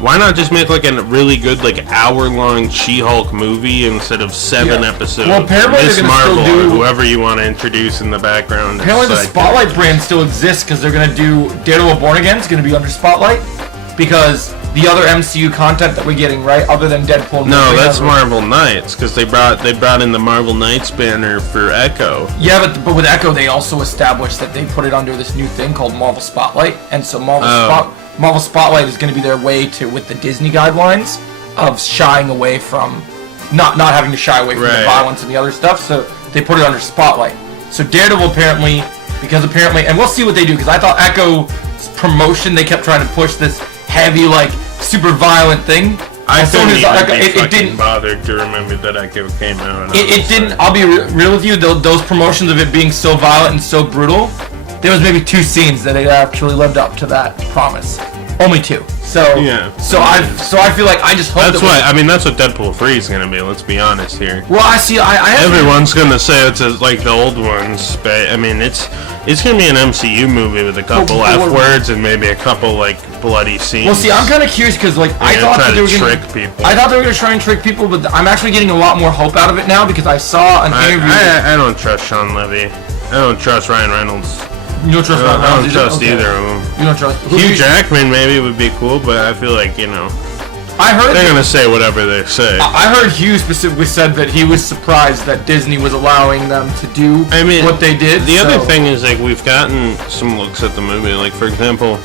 Why not just make like a really good like hour-long She-Hulk movie instead of 7 Yeah. episodes? Well, apparently Miss they're gonna still Marvel or do- whoever you want to introduce in the background. Apparently the Sidekick. Spotlight brand still exists because they're gonna do Daredevil Born Again is gonna be under Spotlight because the other MCU content that we're getting, right, other than Deadpool. and No, Wolverine, that's has- Marvel Knights because they brought in the Marvel Knights banner for Echo. Yeah, but with Echo, they also established that they put it under this new thing called Marvel Spotlight, and so Marvel Spotlight is going to be their way to, with the Disney guidelines, of shying away from, not having to shy away from the Right. violence and the other stuff. So they put it under Spotlight. So Daredevil apparently, and we'll see what they do because I thought Echo's promotion they kept trying to push this heavy like super violent thing. I As soon couldn't as even be it fucking didn't. bothered to remember that Echo came out. It didn't. I'll be real with you. Those promotions of it being so violent and so brutal, there was maybe 2 scenes that it actually lived up to that promise. Only 2. So Yeah. So I feel like I just hope That's that why. I mean, that's what Deadpool 3 is gonna be. Let's be honest here. Well, I see. I have. Everyone's gonna say it's like the old ones, but I mean, it's gonna be an MCU movie with a couple Well, F words and maybe a couple like bloody scenes. Well, see, I'm kind of curious because like I They're thought gonna that they try were to gonna trick people. I thought they were gonna try and trick people, but I'm actually getting a lot more hope out of it now because I saw an interview. I don't trust Sean Levy. I don't trust Ryan Reynolds. You don't trust I Ryan don't Reynolds trust Okay. either of them. You don't trust who Hugh you- Jackman maybe would be cool, but I feel like I heard. they're gonna say whatever they say. I heard Hugh specifically said that he was surprised that Disney was allowing them to do what they did. The other so- thing is like we've gotten some looks at the movie. Like for example,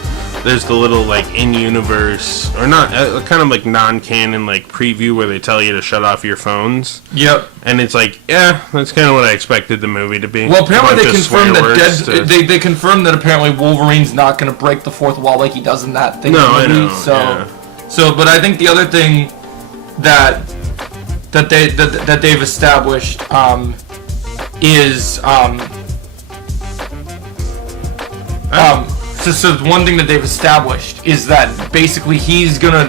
there's the little like in-universe or not, kind of like non-canon like preview where they tell you to shut off your phones. Yep. And it's like, yeah, that's kind of what I expected the movie to be. Well, apparently A bunch they of confirmed swear that words to- they confirmed that apparently Wolverine's not going to break the fourth wall like he does in that thing. No, in the I movie. know, So, yeah. but I think the other thing that they've established is so one thing that they've established is that basically he's gonna,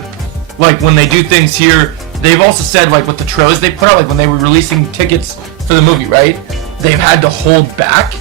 like, when they do things here, they've also said, like, with the trailers they put out, like when they were releasing tickets for the movie, right, they've had to hold back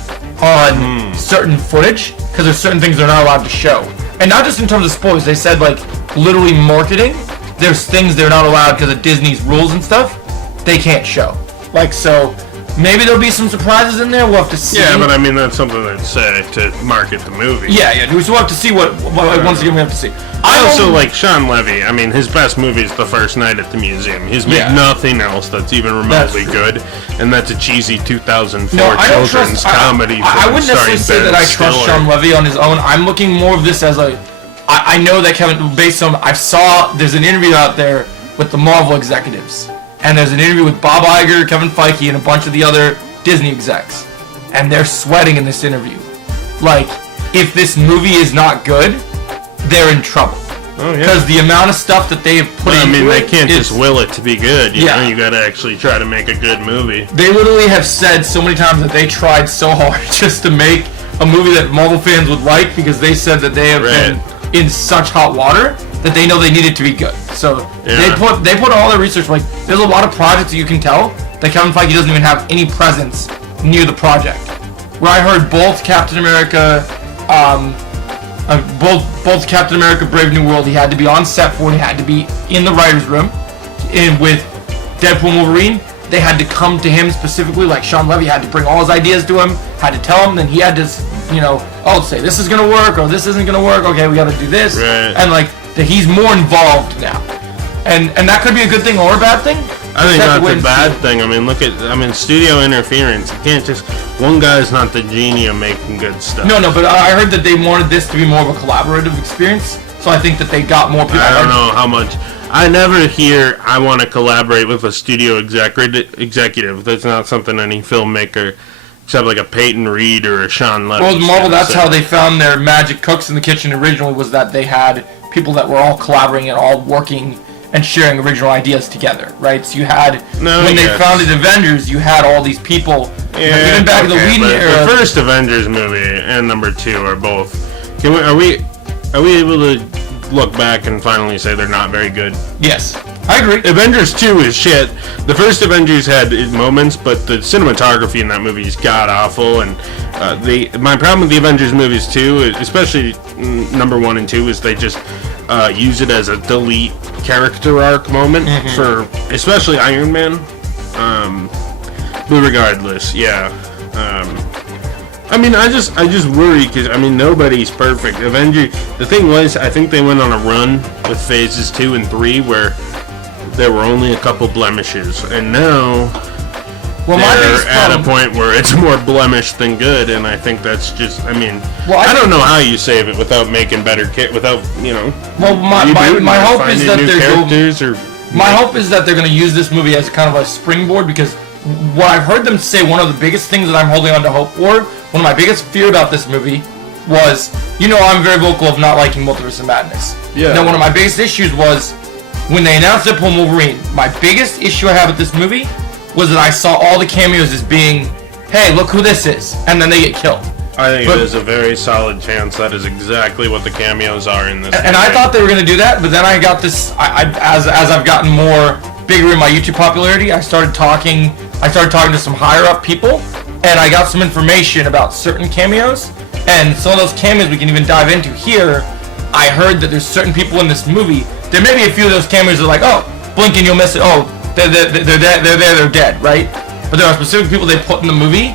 on certain footage because there's certain things they're not allowed to show, and not just in terms of spoilers. They said, like, literally marketing, there's things they're not allowed because of Disney's rules and stuff they can't show, like, so maybe there'll be some surprises in there. We'll have to see. Yeah, but I mean that's something they'd say to market the movie. Yeah, we'll have to see what once again we have to see. I also like Sean Levy. I mean, his best movie is The First Night at the Museum. He's made Yeah. nothing else that's even remotely true. good, and that's a cheesy 2004 No, I don't children's trust. comedy. I wouldn't necessarily say that I trust Sean Levy on his own. I'm looking more of this as a. I know that Kevin, based on there's an interview out there with the Marvel executives, and there's an interview with Bob Iger, Kevin Feige, and a bunch of the other Disney execs, and they're sweating in this interview. Like, if this movie is not good, they're in trouble. Oh, yeah. Because the amount of stuff that they have put I into mean, they it can't is- just will it to be good. You Yeah. know, you gotta actually try to make a good movie. They literally have said so many times that they tried so hard just to make a movie that Marvel fans would like because they said that they have been in such hot water that they know they need it to be good. So Yeah. they put all their research. Like, there's a lot of projects that you can tell that Kevin Feige doesn't even have any presence near the project. Where I heard both Captain America, both Captain America Brave New World, he had to be on set for it. He had to be in the writer's room, and with Deadpool and Wolverine, they had to come to him specifically, like Sean Levy had to bring all his ideas to him, had to tell him, then he had to, say this is gonna work or this isn't gonna work. Okay, we got to do this, right. and like that he's more involved now, and that could be a good thing or a bad thing. I think that's a bad thing. I mean, studio interference. You can't just one guy's not the genie of making good stuff. No, but I heard that they wanted this to be more of a collaborative experience, so I think that they got more people. I don't know how much. I never hear I want to collaborate with a studio executive. That's not something any filmmaker, except like a Peyton Reed or a Sean Levy. Well, Marvel, that's how they found their magic cooks in the kitchen originally, was that they had people that were all collaborating and all working and sharing original ideas together, right? So you had, when they founded Avengers, you had all these people, even back in the Whedon era. The first Avengers movie and number 2 are both. Are we able to look back and finally say they're not very good? Yes, I agree. Avengers 2 is shit. The first Avengers had moments, but the cinematography in that movie is god awful. And my problem with the Avengers movies too, especially number 1 and 2, is they just use it as a delete character arc moment for especially Iron Man. But regardless, yeah. I mean, I just worry because nobody's perfect. The thing was, I think they went on a run with phases 2 and 3 where there were only a couple blemishes, and now they're at a point where it's more blemish than good, and I think that's just. I don't know how you save it without making better without. Well, my hope is that my hope is that they're going to use this movie as kind of a springboard, because what I've heard them say, one of the biggest things that I'm holding on to hope for, one of my biggest fear about this movie was, I'm very vocal of not liking Multiverse of Madness. Yeah. Now, one of my biggest issues was when they announced Deadpool and Wolverine. My biggest issue I have with this movie was that I saw all the cameos as being, hey, look who this is, and then they get killed. I think it is a very solid chance that is exactly what the cameos are in this movie. And I thought they were going to do that, but then I got this, as I've gotten more bigger in my YouTube popularity, I started talking to some higher up people, and I got some information about certain cameos, and some of those cameos we can even dive into here. I heard that there's certain people in this movie, there may be a few of those cameos that are like, oh, blink and you'll miss it, oh, they're dead, right? But there are specific people they put in the movie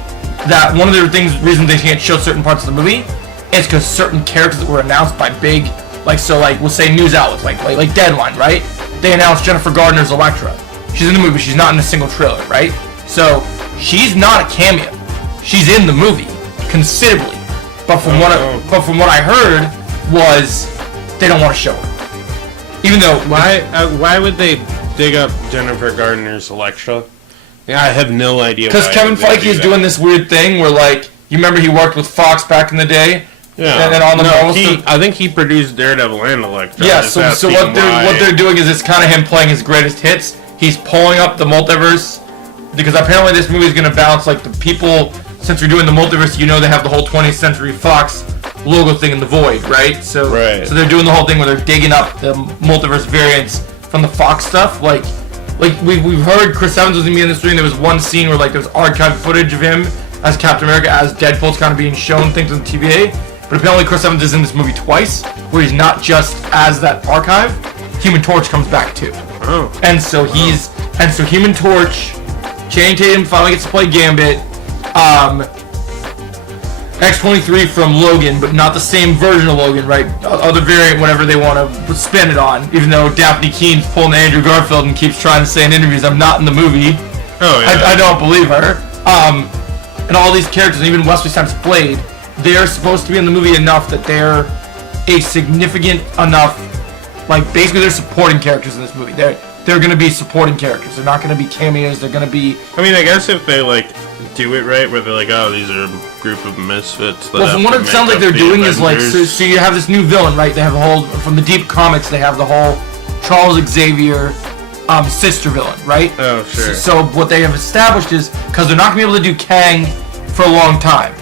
that one of the reasons they can't show certain parts of the movie is because certain characters that were announced by big, we'll say news outlets, like Deadline, right? They announced Jennifer Gardner's Elektra. She's in the movie, she's not in a single trailer, right? So, she's not a cameo. She's in the movie, considerably. But from what I heard was, they don't want to show her. Even though... Why would they dig up Jennifer Gardner's Elektra? Yeah, I have no idea. Because Kevin Feige is doing this weird thing where, you remember he worked with Fox back in the day? Yeah. And on the Marvel stuff? I think he produced Daredevil and Elektra. Yeah, so what they're doing is it's kind of him playing his greatest hits. He's pulling up the multiverse, because apparently this movie is going to balance, the people, since you're doing the multiverse, they have the whole 20th Century Fox logo thing in the void, right? So they're doing the whole thing where they're digging up the multiverse variants from the Fox stuff, we've heard Chris Evans was going to be in this movie, and there was one scene where, there's archived footage of him as Captain America, as Deadpool's kind of being shown things on the TVA, but apparently Chris Evans is in this movie twice, where he's not just as that archive. Human Torch comes back too. Oh. And so Human Torch, Channing Tatum finally gets to play Gambit, X-23 from Logan, but not the same version of Logan, right? Other variant, whatever they want to spin it on, even though Daphne Keane's pulling Andrew Garfield and keeps trying to say in interviews, I'm not in the movie. Oh, yeah. I don't believe her. And all these characters, even Wesley Snipes' Blade, they're supposed to be in the movie enough that they're a significant enough, basically they're supporting characters in this movie. They're going to be supporting characters. They're not going to be cameos. They're going to be... I guess if they, do it right, where they're oh, these are a group of misfits. Well, from what it sounds like they're doing is, so you have this new villain, right? They have the whole... From the Deep Comics, they have the whole Charles Xavier sister villain, right? Oh, sure. So what they have established is, because they're not going to be able to do Kang for a long time,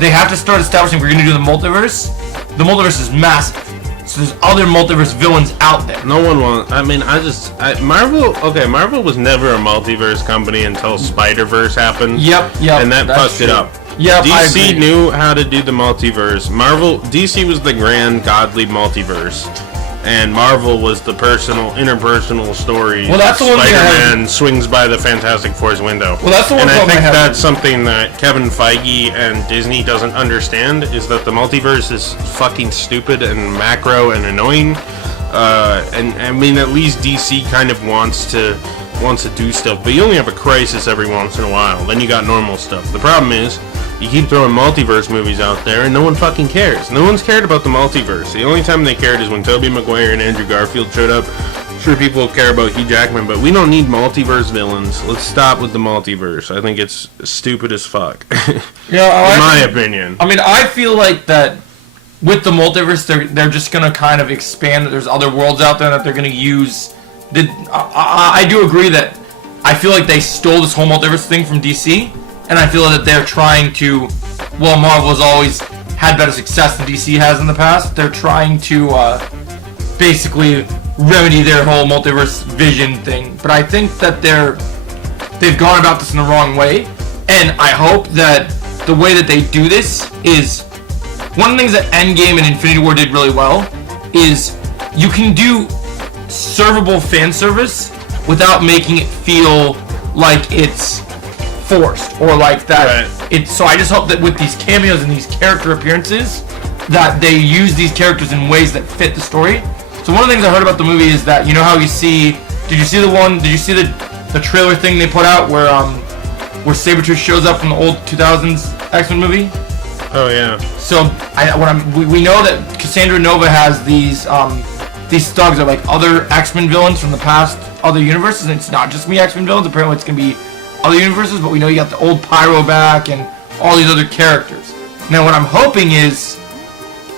they have to start establishing if we're going to do the multiverse. The multiverse is massive. So there's other multiverse villains out there. No one wants... Marvel was never a multiverse company until Spider-Verse happened. Yep. And that fucked it up. Yep, DC knew how to do the multiverse. DC was the grand, godly multiverse. and Marvel was the interpersonal story. Well, that's the one thing I have- Spider-Man swings by the Fantastic Four's window. Well, that's the one and I problem I think have. that's something that Kevin Feige and Disney doesn't understand, is that the multiverse is fucking stupid and macro and annoying. And I mean, at least DC kind of wants to do stuff, but you only have a crisis every once in a while. Then you got normal stuff. The problem is, you keep throwing multiverse movies out there, and no one fucking cares. No one's cared about the multiverse. The only time they cared is when Tobey Maguire and Andrew Garfield showed up. Sure, people care about Hugh Jackman, but we don't need multiverse villains. Let's stop with the multiverse. I think it's stupid as fuck. Yeah, in my opinion. I mean, I feel like that with the multiverse, they're just gonna kind of expand. That there's other worlds out there that they're gonna use. I do agree that I feel like they stole this whole multiverse thing from DC, and I feel that they're trying to. Well, Marvel has always had better success than DC has in the past. They're trying to basically remedy their whole multiverse vision thing. But I think that they've gone about this in the wrong way, and I hope that the way that they do this is one of the things that Endgame and Infinity War did really well is you can do servable fan service without making it feel like it's forced or like that. Right. So I just hope that with these cameos and these character appearances that they use these characters in ways that fit the story. So one of the things I heard about the movie is that, you know how you see, did you see the trailer thing they put out where Sabretooth shows up from the old 2000s X-Men movie? Oh yeah. So we know that Cassandra Nova has these thugs are like other X-Men villains from the past, other universes, and it's not just me X-Men villains. Apparently, it's gonna be other universes, but we know you got the old Pyro back and all these other characters. Now, what I'm hoping is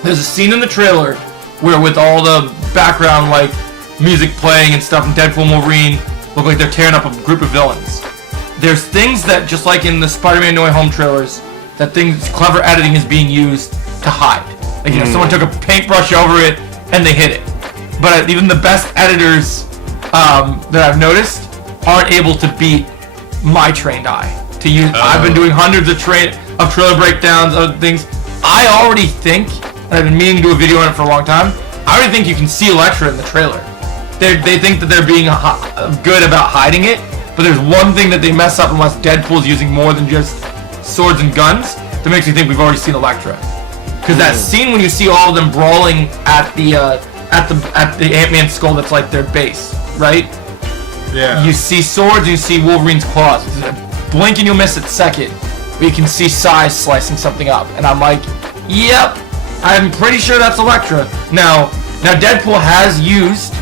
there's a scene in the trailer where, with all the background like music playing and stuff, and Deadpool and Wolverine look like they're tearing up a group of villains. There's things that, just like in the Spider-Man No Way Home trailers, that clever editing is being used to hide. Like, you know, someone took a paintbrush over it and they hit it. But even the best editors that I've noticed aren't able to beat my trained eye. I've been doing hundreds of trailer breakdowns, other things. I already think, and I've been meaning to do a video on it for a long time, I already think you can see Elektra in the trailer. They think that they're being good about hiding it, but there's one thing that they mess up unless Deadpool's using more than just swords and guns that makes me think we've already seen Elektra. Because that scene when you see all of them brawling at the Ant-Man skull that's like their base, right? Yeah. You see swords and you see Wolverine's claws. Blink and you'll miss it second. But you can see Size slicing something up. And I'm like, yep, I'm pretty sure that's Elektra. Now Deadpool has used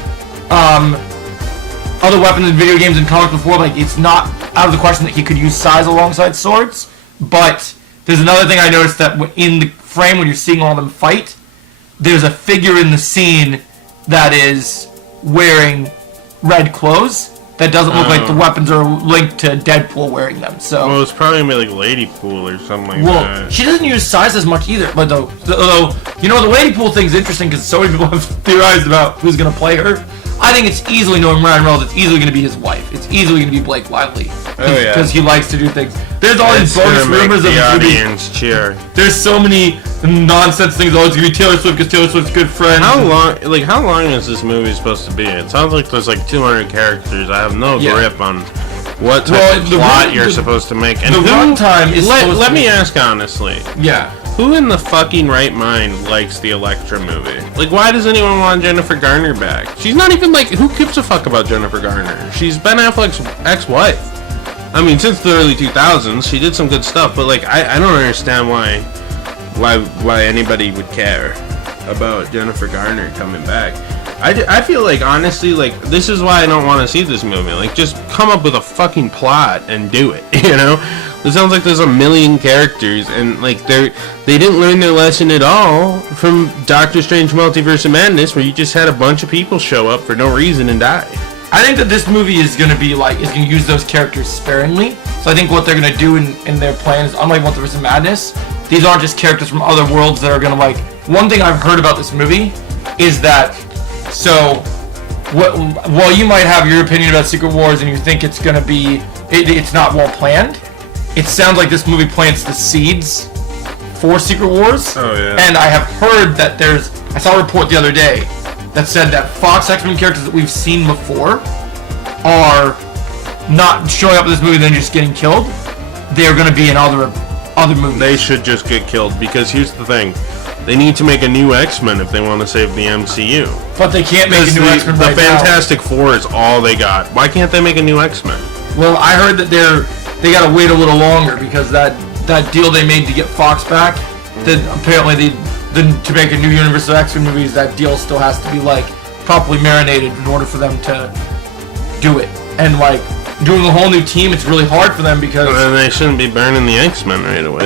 other weapons in video games and comics before. Like, it's not out of the question that he could use Size alongside swords. But there's another thing I noticed, that in the frame when you're seeing all of them fight, there's a figure in the scene that is wearing red clothes that doesn't look like the weapons are linked to Deadpool wearing them. So well, it's probably gonna be like Ladypool or something like that. She doesn't use Size as much either. But though you know, the Ladypool thing's interesting because so many people have theorized about who's gonna play her. I think it's easily, knowing Ryan Reynolds, it's easily going to be his wife. It's easily going to be Blake Lively. Oh, yeah. Because he likes to do things. There's all these bogus rumors of the this movie. audience cheer. There's so many nonsense things. Oh, it's going to be Taylor Swift because Taylor Swift's good friend. How long is this movie supposed to be? It sounds like there's like 200 characters. I have no grip on what type of plot you're supposed to make. And the runtime is let me ask honestly. Yeah. Who in the fucking right mind likes the Elektra movie? Like, why does anyone want Jennifer Garner back? She's not even like, who gives a fuck about Jennifer Garner? She's Ben Affleck's ex-wife. I mean, since the early 2000s, she did some good stuff, but like, I don't understand why anybody would care about Jennifer Garner coming back. I feel like, honestly, like, this is why I don't want to see this movie. Like, just come up with a fucking plot and do it, you know? It sounds like there's a million characters, and like they didn't learn their lesson at all from Doctor Strange Multiverse of Madness, where you just had a bunch of people show up for no reason and die. I think that this movie is going to use those characters sparingly. So I think what they're going to do in their plan is, unlike Multiverse of Madness, these aren't just characters from other worlds that are going to like. One thing I've heard about this movie is that, so while you might have your opinion about Secret Wars and you think it's going to be, it's not well planned, it sounds like this movie plants the seeds for Secret Wars. Oh, yeah. And I have heard that I saw a report the other day that said that Fox X-Men characters that we've seen before are not showing up in this movie and then just getting killed. They're going to be in other movies. They should just get killed, because here's the thing. They need to make a new X-Men if they want to save the MCU. But they can't make a new X-Men right now. The Fantastic Four is all they got. Why can't they make a new X-Men? Well, I heard that they got to wait a little longer because that deal they made to get Fox back, that apparently to make a new universe of X-Men movies, that deal still has to be like properly marinated in order for them to do it. And like doing a whole new team, it's really hard for them because they shouldn't be burning the X-Men right away.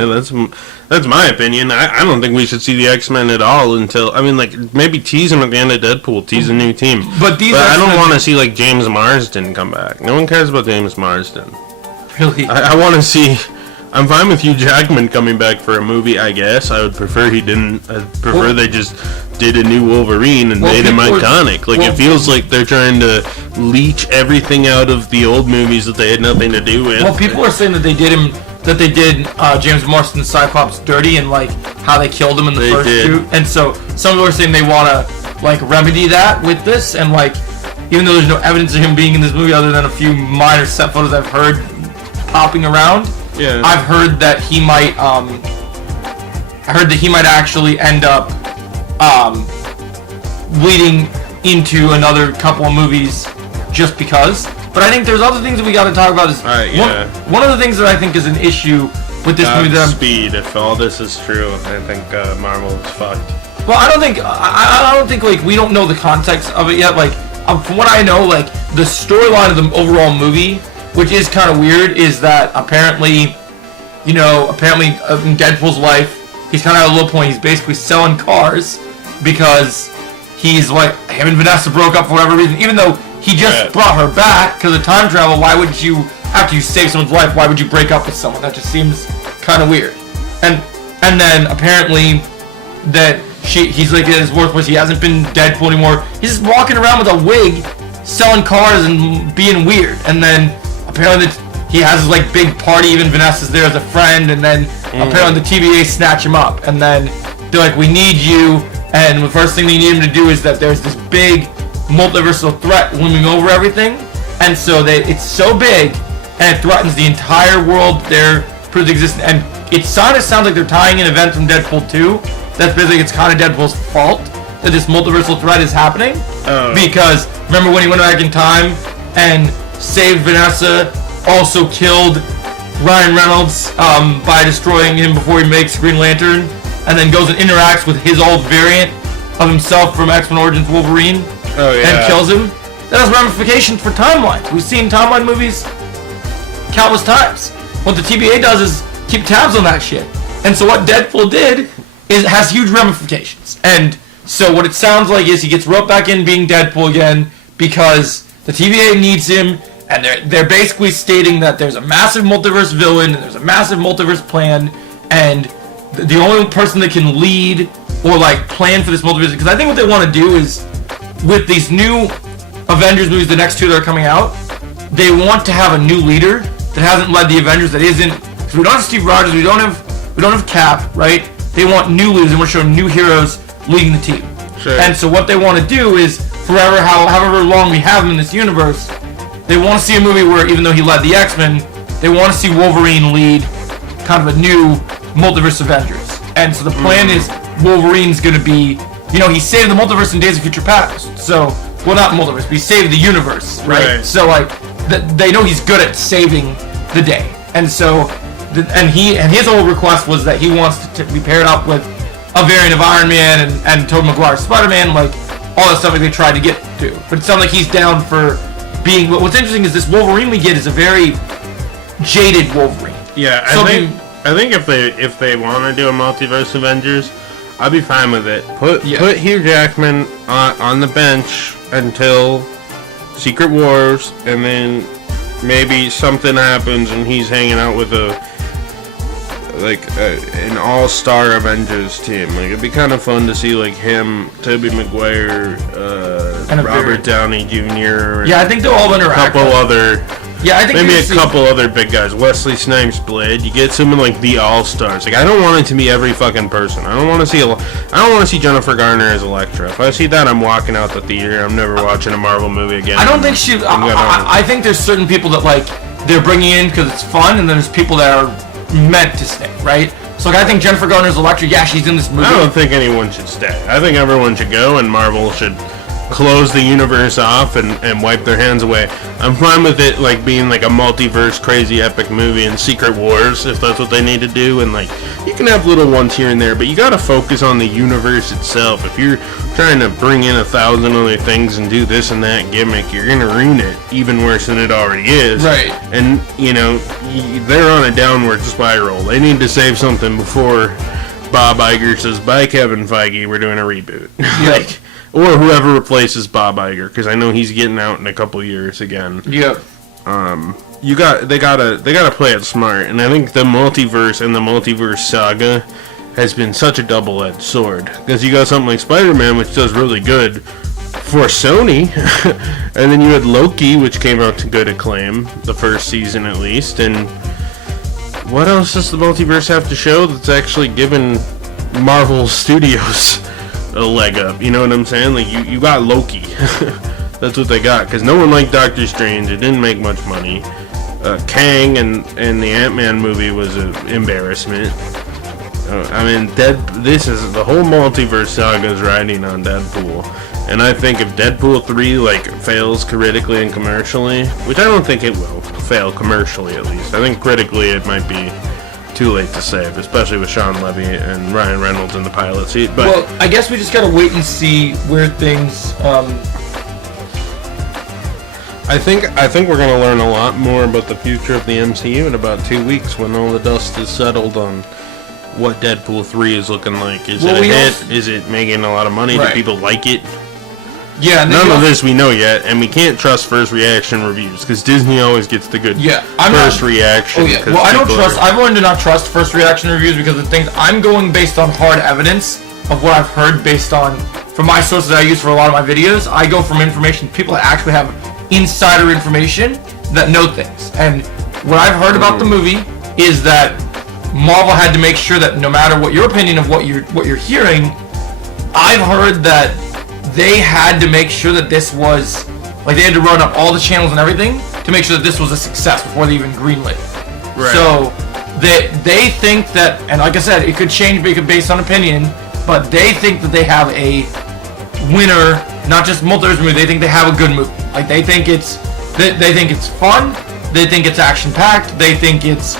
That's my opinion. I don't think we should see the X-Men at all until, I mean, like, maybe tease them at the end of Deadpool, tease a new team. But I don't want to see, like, James Marsden come back. No one cares about James Marsden. Really? I want to see... I'm fine with Hugh Jackman coming back for a movie, I guess. I would prefer he didn't. I'd prefer they just did a new Wolverine and made him iconic. Like, it feels like they're trying to leech everything out of the old movies that they had nothing to do with. Well, people are saying that they did James Marsden's Cyclops dirty and, like, how they killed him in the first shoot. And so some people are saying they want to, like, remedy that with this. And, like, even though there's no evidence of him being in this movie other than a few minor set photos I've heard popping around, yeah, I've heard that he might actually end up leading into another couple of movies just because. But I think there's other things that we got to talk about. One of the things that I think is an issue with this movie that speed. If all this is true, I think Marvel is fucked. Well, I don't think like we don't know the context of it yet. Like from what I know, like the storyline of the overall movie, which is kind of weird, is that apparently in Deadpool's life, he's kind of at a low point. He's basically selling cars because he's like, him and Vanessa broke up for whatever reason, even though he just brought her back because of time travel. Why would you, after you save someone's life, why would you break up with someone? That just seems kind of weird. And then apparently that he's like at his workplace, he hasn't been Deadpool anymore. He's just walking around with a wig, selling cars and being weird. And then apparently he has his like big party, even Vanessa's there as a friend, and then apparently the TVA snatch him up, and then they're like, we need you, and the first thing they need him to do is that there's this big multiversal threat looming over everything, and so it's so big, and it threatens the entire world there for its existence, and it sounds like they're tying in events from Deadpool 2, that's basically, it's kind of Deadpool's fault that this multiversal threat is happening, because remember when he went back in time and saved Vanessa, also killed Ryan Reynolds by destroying him before he makes Green Lantern, and then goes and interacts with his old variant of himself from X-Men Origins Wolverine, and kills him. That has ramifications for timelines. We've seen timeline movies countless times. What the TVA does is keep tabs on that shit. And so what Deadpool did has huge ramifications. And so what it sounds like is he gets roped back in being Deadpool again because the TVA needs him. And they're basically stating that there's a massive multiverse villain, and there's a massive multiverse plan, and the only person that can lead or like plan for this multiverse, because I think what they want to do is, with these new Avengers movies, the next two that are coming out, they want to have a new leader that hasn't led the Avengers, that isn't, because we don't have Steve Rogers, we don't have Cap, right? They want new leaders, and we're showing new heroes leading the team. Sure. And so what they want to do is, forever, however long we have him in this universe, they want to see a movie where, even though he led the X-Men, they want to see Wolverine lead kind of a new multiverse Avengers. And so the plan is Wolverine's going to be, he saved the multiverse in Days of Future Past. So, well, not multiverse, but he saved the universe, right? So, like, they know he's good at saving the day. And so, his whole request was that he wants to be paired up with a variant of Iron Man and Tobey Maguire's Spider-Man, like, all that stuff that they tried to get to. But it sounds like he's down for being. What's interesting is this Wolverine we get is a very jaded Wolverine. Yeah, I think if they want to do a multiverse Avengers, I'd be fine with it. Put Hugh Jackman on the bench until Secret Wars, and then maybe something happens and he's hanging out with an all-star Avengers team. Like, it'd be kind of fun to see like him, Tobey Maguire, and Robert Downey Jr. Yeah, I think they'll all interact. A couple other Yeah, I think maybe you a see- couple other big guys. Wesley Snipes, Blade. You get some of like the all stars. Like I don't want it to be every fucking person. I don't want to see Jennifer Garner as Elektra. If I see that, I'm walking out the theater. I'm never watching a Marvel movie again. I don't think she. I think there's certain people that like they're bringing in because it's fun, and then there's people that are meant to stay, right? So like I think Jennifer Garner's Elektra. Yeah, she's in this movie. I don't think anyone should stay. I think everyone should go, and Marvel should close the universe off and wipe their hands away. I'm fine with it like being like a multiverse crazy epic movie and Secret Wars if that's what they need to do, and like you can have little ones here and there, but you gotta focus on the universe itself. If you're trying to bring in 1,000 other things and do this and that gimmick, you're gonna ruin it even worse than it already is. Right. And you know they're on a downward spiral. They need to save something before Bob Iger says, "Bye, Kevin Feige. We're doing a reboot." Like, or whoever replaces Bob Iger, because I know he's getting out in a couple years again. Yep. They gotta play it smart, and I think the multiverse and the multiverse saga has been such a double-edged sword. Because you got something like Spider-Man, which does really good for Sony, and then you had Loki, which came out to good acclaim, the first season at least, and what else does the multiverse have to show that's actually given Marvel Studios a leg up? You know what I'm saying? Like, you got Loki. That's what they got, because no one liked Doctor Strange. It didn't make much money. Kang and the Ant-Man movie was an embarrassment. I mean, this is the whole multiverse saga is riding on Deadpool, and I think if Deadpool 3 like fails critically and commercially, which I don't think it will fail commercially at least. I think critically it might be too late to save, especially with Sean Levy and Ryan Reynolds in the pilot seat. But well, I guess we just gotta wait and see where things. I think we're gonna learn a lot more about the future of the MCU in about 2 weeks when all the dust is settled on what Deadpool 3 is looking like. Is it a hit? Is it making a lot of money? Right. Do people like it? Yeah, none of this we know yet, and we can't trust first reaction reviews because Disney always gets the good first reaction. Oh yeah. Well, I don't trust. I've learned to not trust first reaction reviews because of things. I'm going based on hard evidence of what I've heard based on from my sources I use for a lot of my videos. I go from information people that actually have insider information that know things. And what I've heard about the movie is that Marvel had to make sure that no matter what your opinion of what you're hearing, I've heard that they had to make sure that this was like they had to run up all the channels and everything to make sure that this was a success before they even greenlit it. Right. So they think that, and like I said, it could change based on opinion, but they think that they have a winner, not just multiverse movie. They think they have a good movie. Like they think it's fun. They think it's action packed. They think it's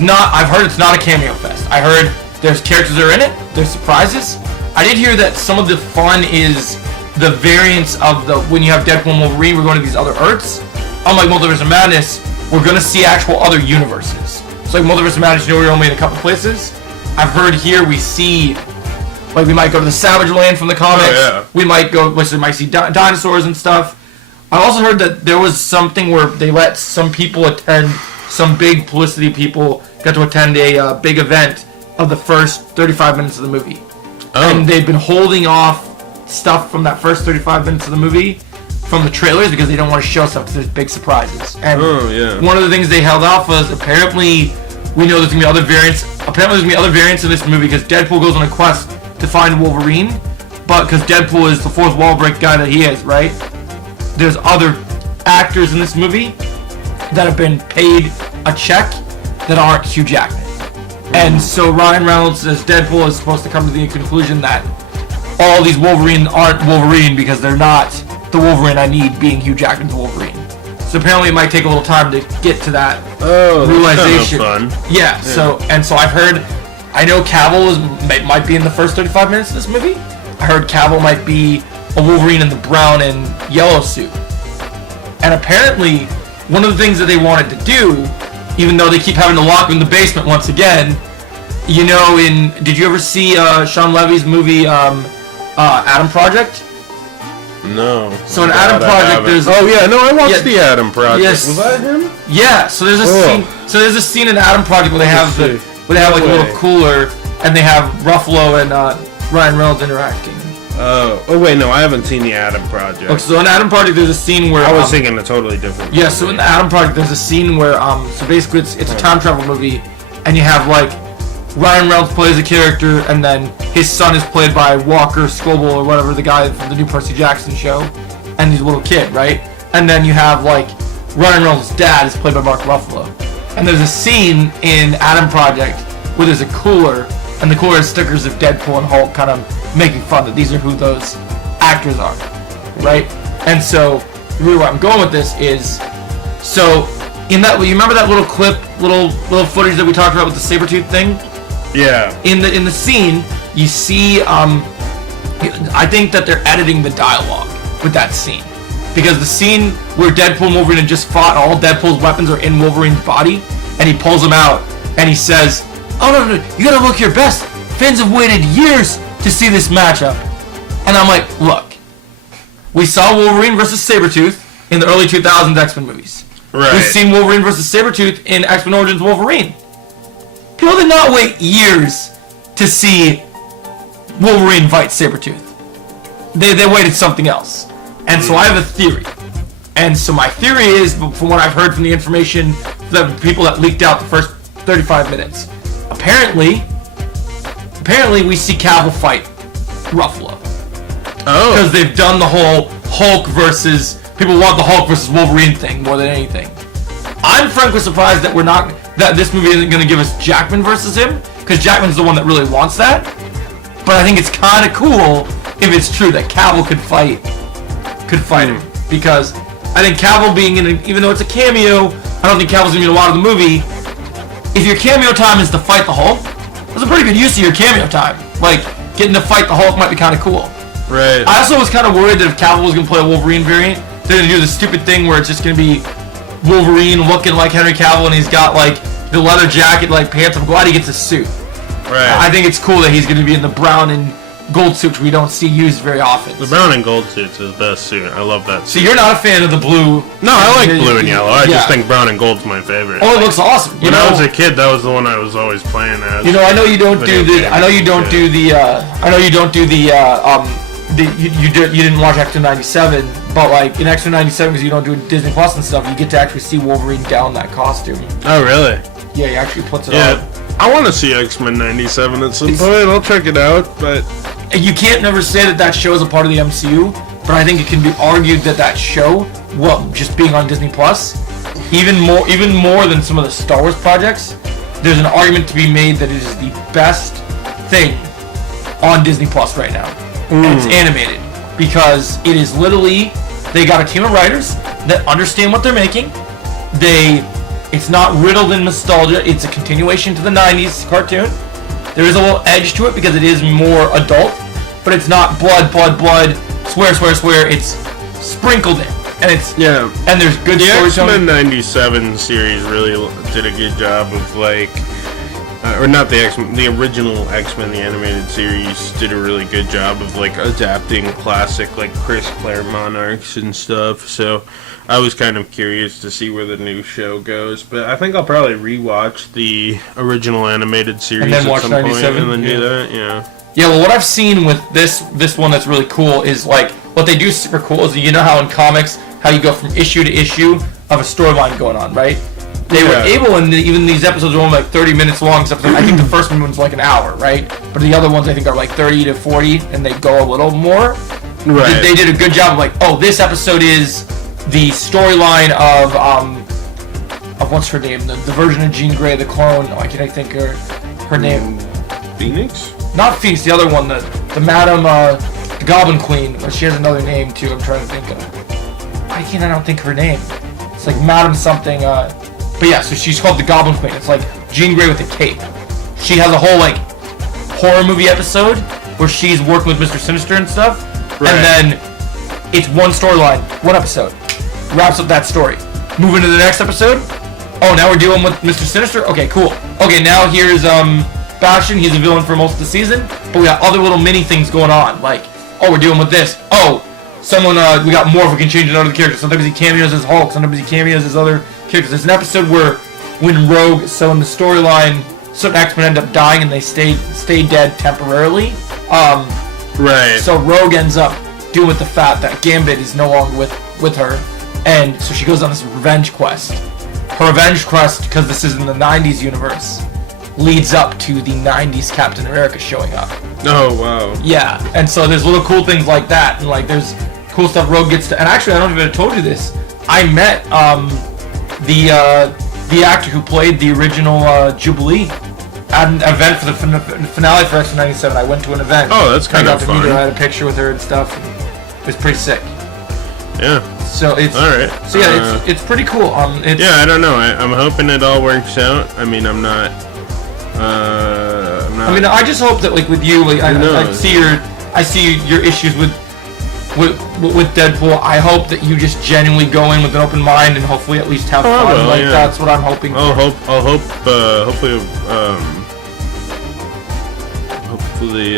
not. I've heard it's not a cameo fest. I heard there's characters that are in it. There's surprises. I did hear that some of the fun is the variants of the when you have Deadpool and Wolverine. We're going to these other Earths. Unlike Multiverse of Madness, we're going to see actual other universes. So like Multiverse of Madness, you know, we're only in a couple places. I've heard here we see. Like we might go to the Savage Land from the comics. Oh, yeah. We might go. We might see dinosaurs and stuff. I also heard that there was something where they let some people attend. Some big publicity people got to attend a big event of the first 35 minutes of the movie, and they've been holding off stuff from that first 35 minutes of the movie from the trailers because they don't want to show stuff because there's big surprises. And one of the things they held off was apparently we know there's gonna be other variants. Apparently there's gonna be other variants in this movie because Deadpool goes on a quest to find Wolverine, but because Deadpool is the fourth wall break guy that he is, right? There's other actors in this movie that have been paid a check that aren't Hugh Jackman. And so Ryan Reynolds as Deadpool is supposed to come to the conclusion that all these Wolverine aren't Wolverine because they're not the Wolverine I need being Hugh Jackman's Wolverine. So apparently it might take a little time to get to that realization. Kind of fun. Yeah, so I've heard, I know Cavill might be in the first 35 minutes of this movie. I heard Cavill might be a Wolverine in the brown and yellow suit. And apparently, one of the things that they wanted to do, even though they keep having to lock him in the basement once again, you know, did you ever see Sean Levy's movie Adam Project? No. So in Adam Project, there's I watched the Adam Project. Yes. Was that him? Yeah. So there's a scene. So there's a scene in Adam Project where they have like a little cooler and they have Ruffalo and Ryan Reynolds interacting. Oh wait, no, I haven't seen the Adam Project. Okay, so in Adam Project, there's a scene where I was thinking a totally different. Yeah, so in the Adam Project, there's a scene where so basically it's a time travel movie, and you have like Ryan Reynolds plays a character, and then his son is played by Walker Scobell or whatever, the guy from the new Percy Jackson show, and he's a little kid, right? And then you have like Ryan Reynolds' dad is played by Mark Ruffalo, and there's a scene in Adam Project where there's a cooler, and the cooler has stickers of Deadpool and Hulk, kind of making fun that these are who those actors are, right? And so really where I'm going with this is, so in that, you remember that little clip, little footage that we talked about with the Sabretooth thing? Yeah. In the scene, you see, I think that they're editing the dialogue with that scene, because the scene where Deadpool and Wolverine had just fought, all Deadpool's weapons are in Wolverine's body, and he pulls them out, and he says, "Oh no, you gotta look your best. Fans have waited years to see this matchup." And I'm like, look, we saw Wolverine versus Sabretooth in the early 2000s X-Men movies. Right. We've seen Wolverine versus Sabretooth in X-Men Origins Wolverine. People did not wait years to see Wolverine fight Sabretooth. They waited something else. And so I have a theory. And so my theory is, from what I've heard from the information, the people that leaked out the first 35 minutes, apparently we see Cavill fight Ruffalo. Oh. Because they've done the whole Hulk versus, people want the Hulk versus Wolverine thing more than anything. I'm frankly surprised that this movie isn't going to give us Jackman versus him, because Jackman's the one that really wants that. But I think it's kind of cool if it's true that Cavill could fight him, because I think Cavill being in even though it's a cameo, I don't think Cavill's going to be in a lot of the movie. If your cameo time is to fight the Hulk, that's a pretty good use of your cameo time. Like, getting to fight the Hulk might be kind of cool. Right. I also was kind of worried that if Cavill was going to play a Wolverine variant, they're going to do the stupid thing where it's just going to be Wolverine looking like Henry Cavill, and he's got like the leather jacket, like pants. I'm glad he gets a suit. Right. I think it's cool that he's going to be in the brown and gold suit, which we don't see used very often. The brown and gold suit's his best suit. I love that suit. So you're not a fan of the blue? No, I like blue and yellow. I Yeah. just think brown and gold's my favorite. Oh, it looks awesome. When I was a kid, that was the one I was always playing as. You know, I know you don't do the. I know you don't do the. I know you don't do the. You didn't watch X-Men '97, but like in X-Men '97, because you don't do Disney Plus and stuff, you get to actually see Wolverine down that costume. Oh, really? Yeah, he actually puts it Yeah. on. I want to see X-Men '97 at some point. I'll check it out, but You can't never say that show is a part of the MCU, but I think it can be argued that that show, well, just being on Disney Plus, even more than some of the Star Wars projects, there's an argument to be made that it is the best thing on Disney Plus right now. And it's animated, because it is literally, they got a team of writers that understand what they're making. It's not riddled in nostalgia. It's a continuation to the 90s cartoon. There is a little edge to it because it is more adult, but it's not blood, swear. It's sprinkled in, and and there's good the storytelling. X-Men '97 series really did a good job of or not the X-Men, the original X-Men, the animated series did a really good job of adapting classic Chris Claremont arcs and stuff. So I was kind of curious to see where the new show goes, but I think I'll probably rewatch the original animated series And then at watch some point 97, and then do yeah. that. Yeah. Yeah, well, what I've seen with this one that's really cool is what they do super cool is, you know how in comics how you go from issue to issue of a storyline going on, right? They were able, and even these episodes are only 30 minutes long. Except I think the first one was an hour, right? But the other ones I think are 30 to 40, and they go a little more. Right. They did a good job of this episode is the storyline of what's her name? The version of Jean Grey, the clone. Why can't I think her name? Phoenix? Not Phoenix, the other one, the Madam the Goblin Queen. But she has another name too. I'm trying to think of. Why can't I not think of her name? It's Madam something. But yeah, so she's called the Goblin Queen. It's Jean Grey with a cape. She has a whole horror movie episode where she's working with Mr. Sinister and stuff. Right. And then it's one storyline, one episode. Wraps up that story. Move into the next episode. Oh, now we're dealing with Mr. Sinister? Okay, cool. Okay, now here's Bastion. He's a villain for most of the season. But we got other little mini things going on. Oh, we're dealing with this. Oh, we got more if we can change another character. Sometimes he cameos as Hulk. Sometimes he cameos as other characters. There's an episode where when Rogue, so in the storyline, certain X-Men end up dying and they stay dead temporarily. Right. So Rogue ends up dealing with the fact that Gambit is no longer with her, and so she goes on this revenge quest. Her revenge quest, because this is in the 90s universe, leads up to the 90s Captain America showing up. Oh, wow. Yeah, and so there's little cool things like that, and like there's cool stuff Rogue gets to. And actually, I don't even have told you this. I met the actor who played the original Jubilee at an event for the finale for X-Men 97. I went to an event. Oh, that's kind of I got to fun. meet her. I had a picture with her and stuff. And it was pretty sick. Yeah. So it's all right. So yeah, it's pretty cool. It's, yeah, I don't know. I'm hoping it all works out. I mean, I'm not. I mean, I just hope that like with you, like I see your issues with Deadpool. I hope that you just genuinely go in with an open mind and hopefully at least have fun. Will, like yeah. that's what I'm hoping. Hopefully,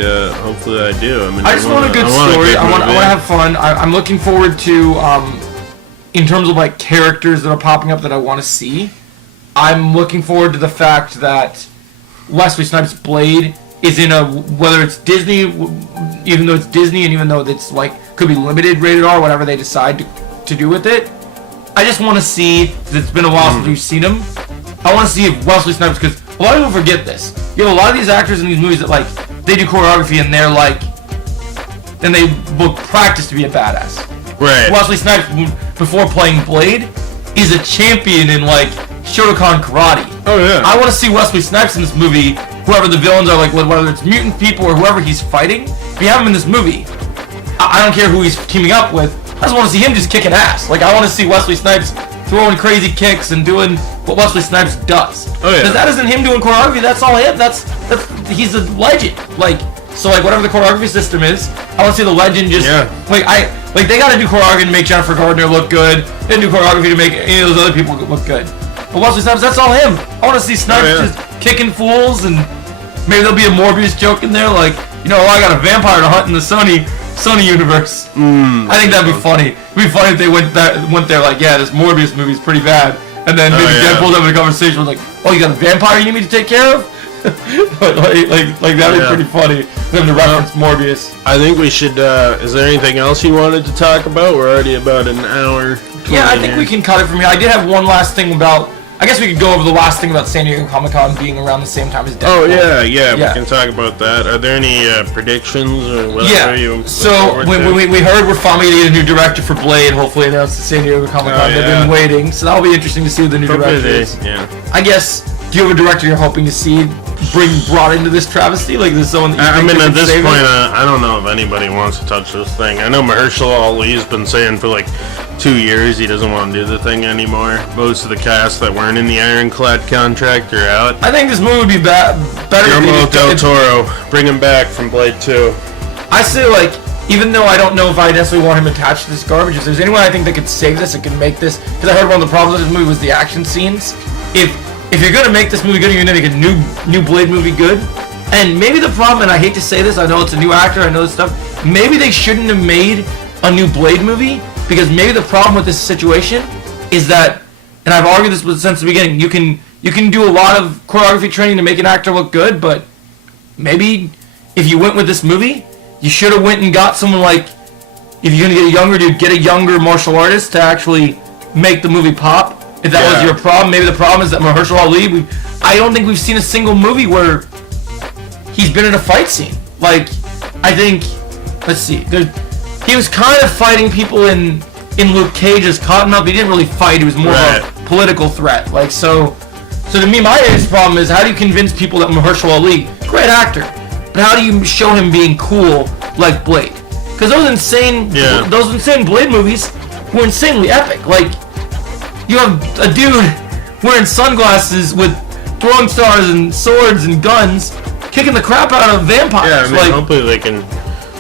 hopefully I do. I mean, I just want a good story. I want to have fun. I'm looking forward to, in terms of like characters that are popping up that I want to see. I'm looking forward to the fact that Wesley Snipes' Blade is in a, whether it's Disney, even though it's Disney and even though it's like could be limited rated R, whatever they decide to do with it. I just want to see, because it's been a while since we've seen him. I want to see if Wesley Snipes, because a lot of people forget this. You have a lot of these actors in these movies that like they do choreography and they're like, and they will practice to be a badass. Right. Wesley Snipes, before playing Blade, is a champion in like Shotokan karate. Oh yeah. I want to see Wesley Snipes in this movie. Whoever the villains are, like whether it's mutant people or whoever he's fighting, if you have him in this movie, I don't care who he's teaming up with. I just want to see him just kicking ass. Like I want to see Wesley Snipes throwing crazy kicks and doing what Wesley Snipes does. Oh yeah. Because that isn't him doing choreography. That's all him. That's he's a legend. Like so, like whatever the choreography system is, I want to see the legend just like they got to do choreography to make Jennifer Gardner look good. They do choreography to make any of those other people look good. But Wesley Snipes, that's all him. I want to see Snipes just kicking fools, and maybe there'll be a Morbius joke in there, like, you know, I got a vampire to hunt in the Sony universe. I think that'd be funny. It'd be funny if they went there like, yeah, this Morbius movie's pretty bad, and then maybe Deadpool's having a conversation with like, oh, you got a vampire you need me to take care of? like that'd be pretty funny. Them to reference Morbius. I think we should. Is there anything else you wanted to talk about? We're already about an hour. Yeah, I think we can cut it from here. I did have one last thing about. I guess we could go over the last thing about San Diego Comic-Con being around the same time as Deadpool. Oh yeah, we can talk about that. Are there any predictions or whatever you look so we heard we're finally going to get a new director for Blade, hopefully announced at San Diego Comic-Con. They've been waiting, so that'll be interesting to see who the new director is. Yeah. I guess, do you have a director you're hoping to see brought into this travesty? Like there's someone that you think at this save point, I don't know if anybody wants to touch this thing. I know Mahershala Ali's been saying for like 2 years he doesn't want to do the thing anymore. Most of the cast that weren't in the Ironclad contract are out. I think this movie would be better Guillermo del Toro, bring him back from Blade 2. I say, like, even though I don't know if I necessarily want him attached to this garbage, if there's anyone I think that could save this and can make this, because I heard one of the problems with this movie was the action scenes. If you're gonna make this movie good, you're gonna make a new Blade movie good. And maybe the problem, and I hate to say this, I know it's a new actor, I know this stuff, maybe they shouldn't have made a new Blade movie, because maybe the problem with this situation is that, and I've argued this since the beginning, you can do a lot of choreography training to make an actor look good, but maybe if you went with this movie, you should have went and got someone like, if you're gonna get a younger dude, get a younger martial artist to actually make the movie pop. If that was your problem, maybe the problem is that Mahershala Ali, I don't think we've seen a single movie where he's been in a fight scene. Like, I think, let's see, he was kind of fighting people in Luke Cage's Cottonmouth. He didn't really fight, he was more of a political threat. Like, so to me, my biggest problem is how do you convince people that Mahershala Ali, great actor, but how do you show him being cool like Blade? Because those insane Blade movies were insanely epic. Like, you have a dude wearing sunglasses with throwing stars and swords and guns, kicking the crap out of vampires. Yeah, I mean, hopefully they can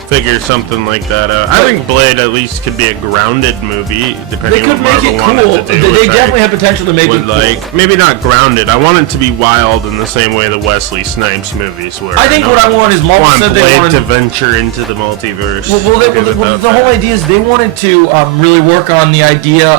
figure something like that out. I think Blade at least could be a grounded movie, depending on what Marvel wanted to do. They definitely have potential to make it cool. Maybe not grounded. I want it to be wild in the same way the Wesley Snipes movies were. I think what I want is Marvel said they wanted to venture into the multiverse. The whole idea is they wanted to really work on the idea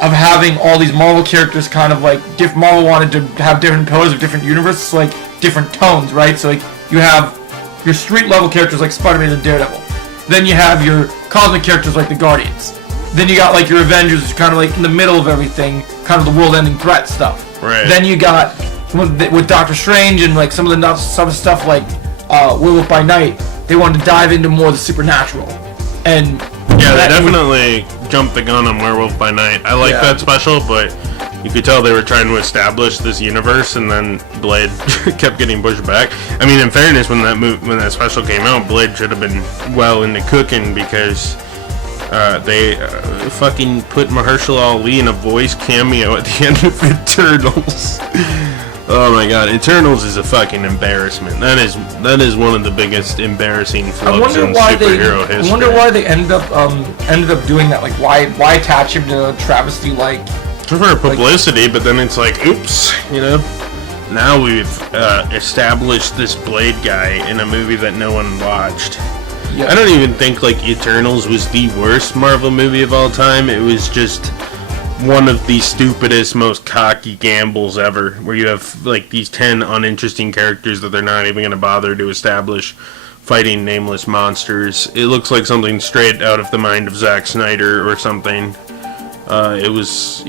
of having all these Marvel characters kind of like Marvel wanted to have different pillars of different universes, like different tones, right? So like you have your street level characters like Spider-Man and Daredevil. Then you have your cosmic characters like the Guardians. Then you got like your Avengers, which is kind of like in the middle of everything, kind of the world-ending threat stuff. Right. Then you got with Doctor Strange and like some of the stuff like Werewolf by Night. They wanted to dive into more of the supernatural, and yeah, they definitely jumped the gun on Werewolf by Night. I like that special, but you could tell they were trying to establish this universe, and then Blade kept getting pushed back. I mean, in fairness, when that special came out, Blade should have been well into cooking because they fucking put Mahershala Ali in a voice cameo at the end of Eternals. Oh my god, Eternals is a fucking embarrassment. That is one of the biggest embarrassing flubs in superhero history. I wonder why they ended up doing that. Like, why attach him to a travesty like? For publicity, but then it's like, oops, you know. Now we've established this Blade guy in a movie that no one watched. Yeah. I don't even think like Eternals was the worst Marvel movie of all time. It was just one of the stupidest, most cocky gambles ever, where you have like these 10 uninteresting characters that they're not even going to bother to establish fighting nameless monsters. It looks like something straight out of the mind of Zack Snyder or something. It was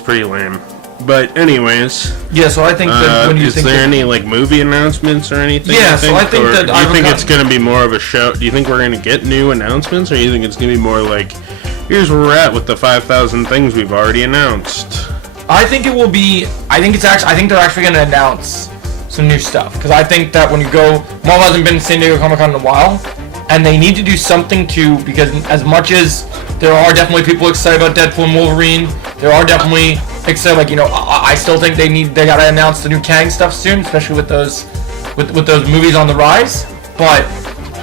pretty lame. But anyways, yeah. So I think that when you is there any like movie announcements or anything? Yeah, so I think that do you think it's going to be more of a show? Do you think we're going to get new announcements, or do you think it's going to be more like, here's where we're at with the 5,000 things we've already announced? I think it will be. I think they're actually going to announce some new stuff, because I think that when you go, Marvel hasn't been to San Diego Comic-Con in a while, and they need to do something to, because as much as there are definitely people excited about Deadpool and Wolverine, there are definitely excited, like, you know, I still think they gotta announce the new Kang stuff soon, especially with those movies on the rise. But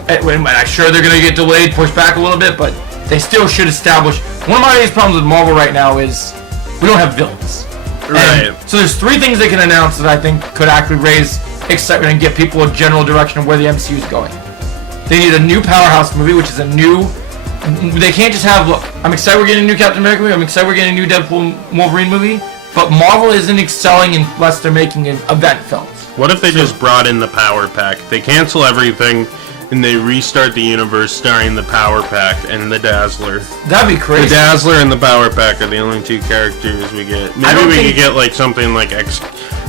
I'm sure they're gonna get delayed, pushed back a little bit, but they still should establish. One of my biggest problems with Marvel right now is we don't have villains. Right. And so there's 3 things they can announce that I think could actually raise excitement and get people a general direction of where the MCU is going. They need a new Powerhouse movie, which is a new. They can't just have. Look, I'm excited we're getting a new Captain America movie. I'm excited we're getting a new Deadpool and Wolverine movie. But Marvel isn't excelling unless they're making event films. What if they just brought in the Power Pack? They cancel everything and they restart the universe starring the Power Pack and the Dazzler. That'd be crazy. The Dazzler and the Power Pack are the only 2 characters we get. Maybe we could get like something like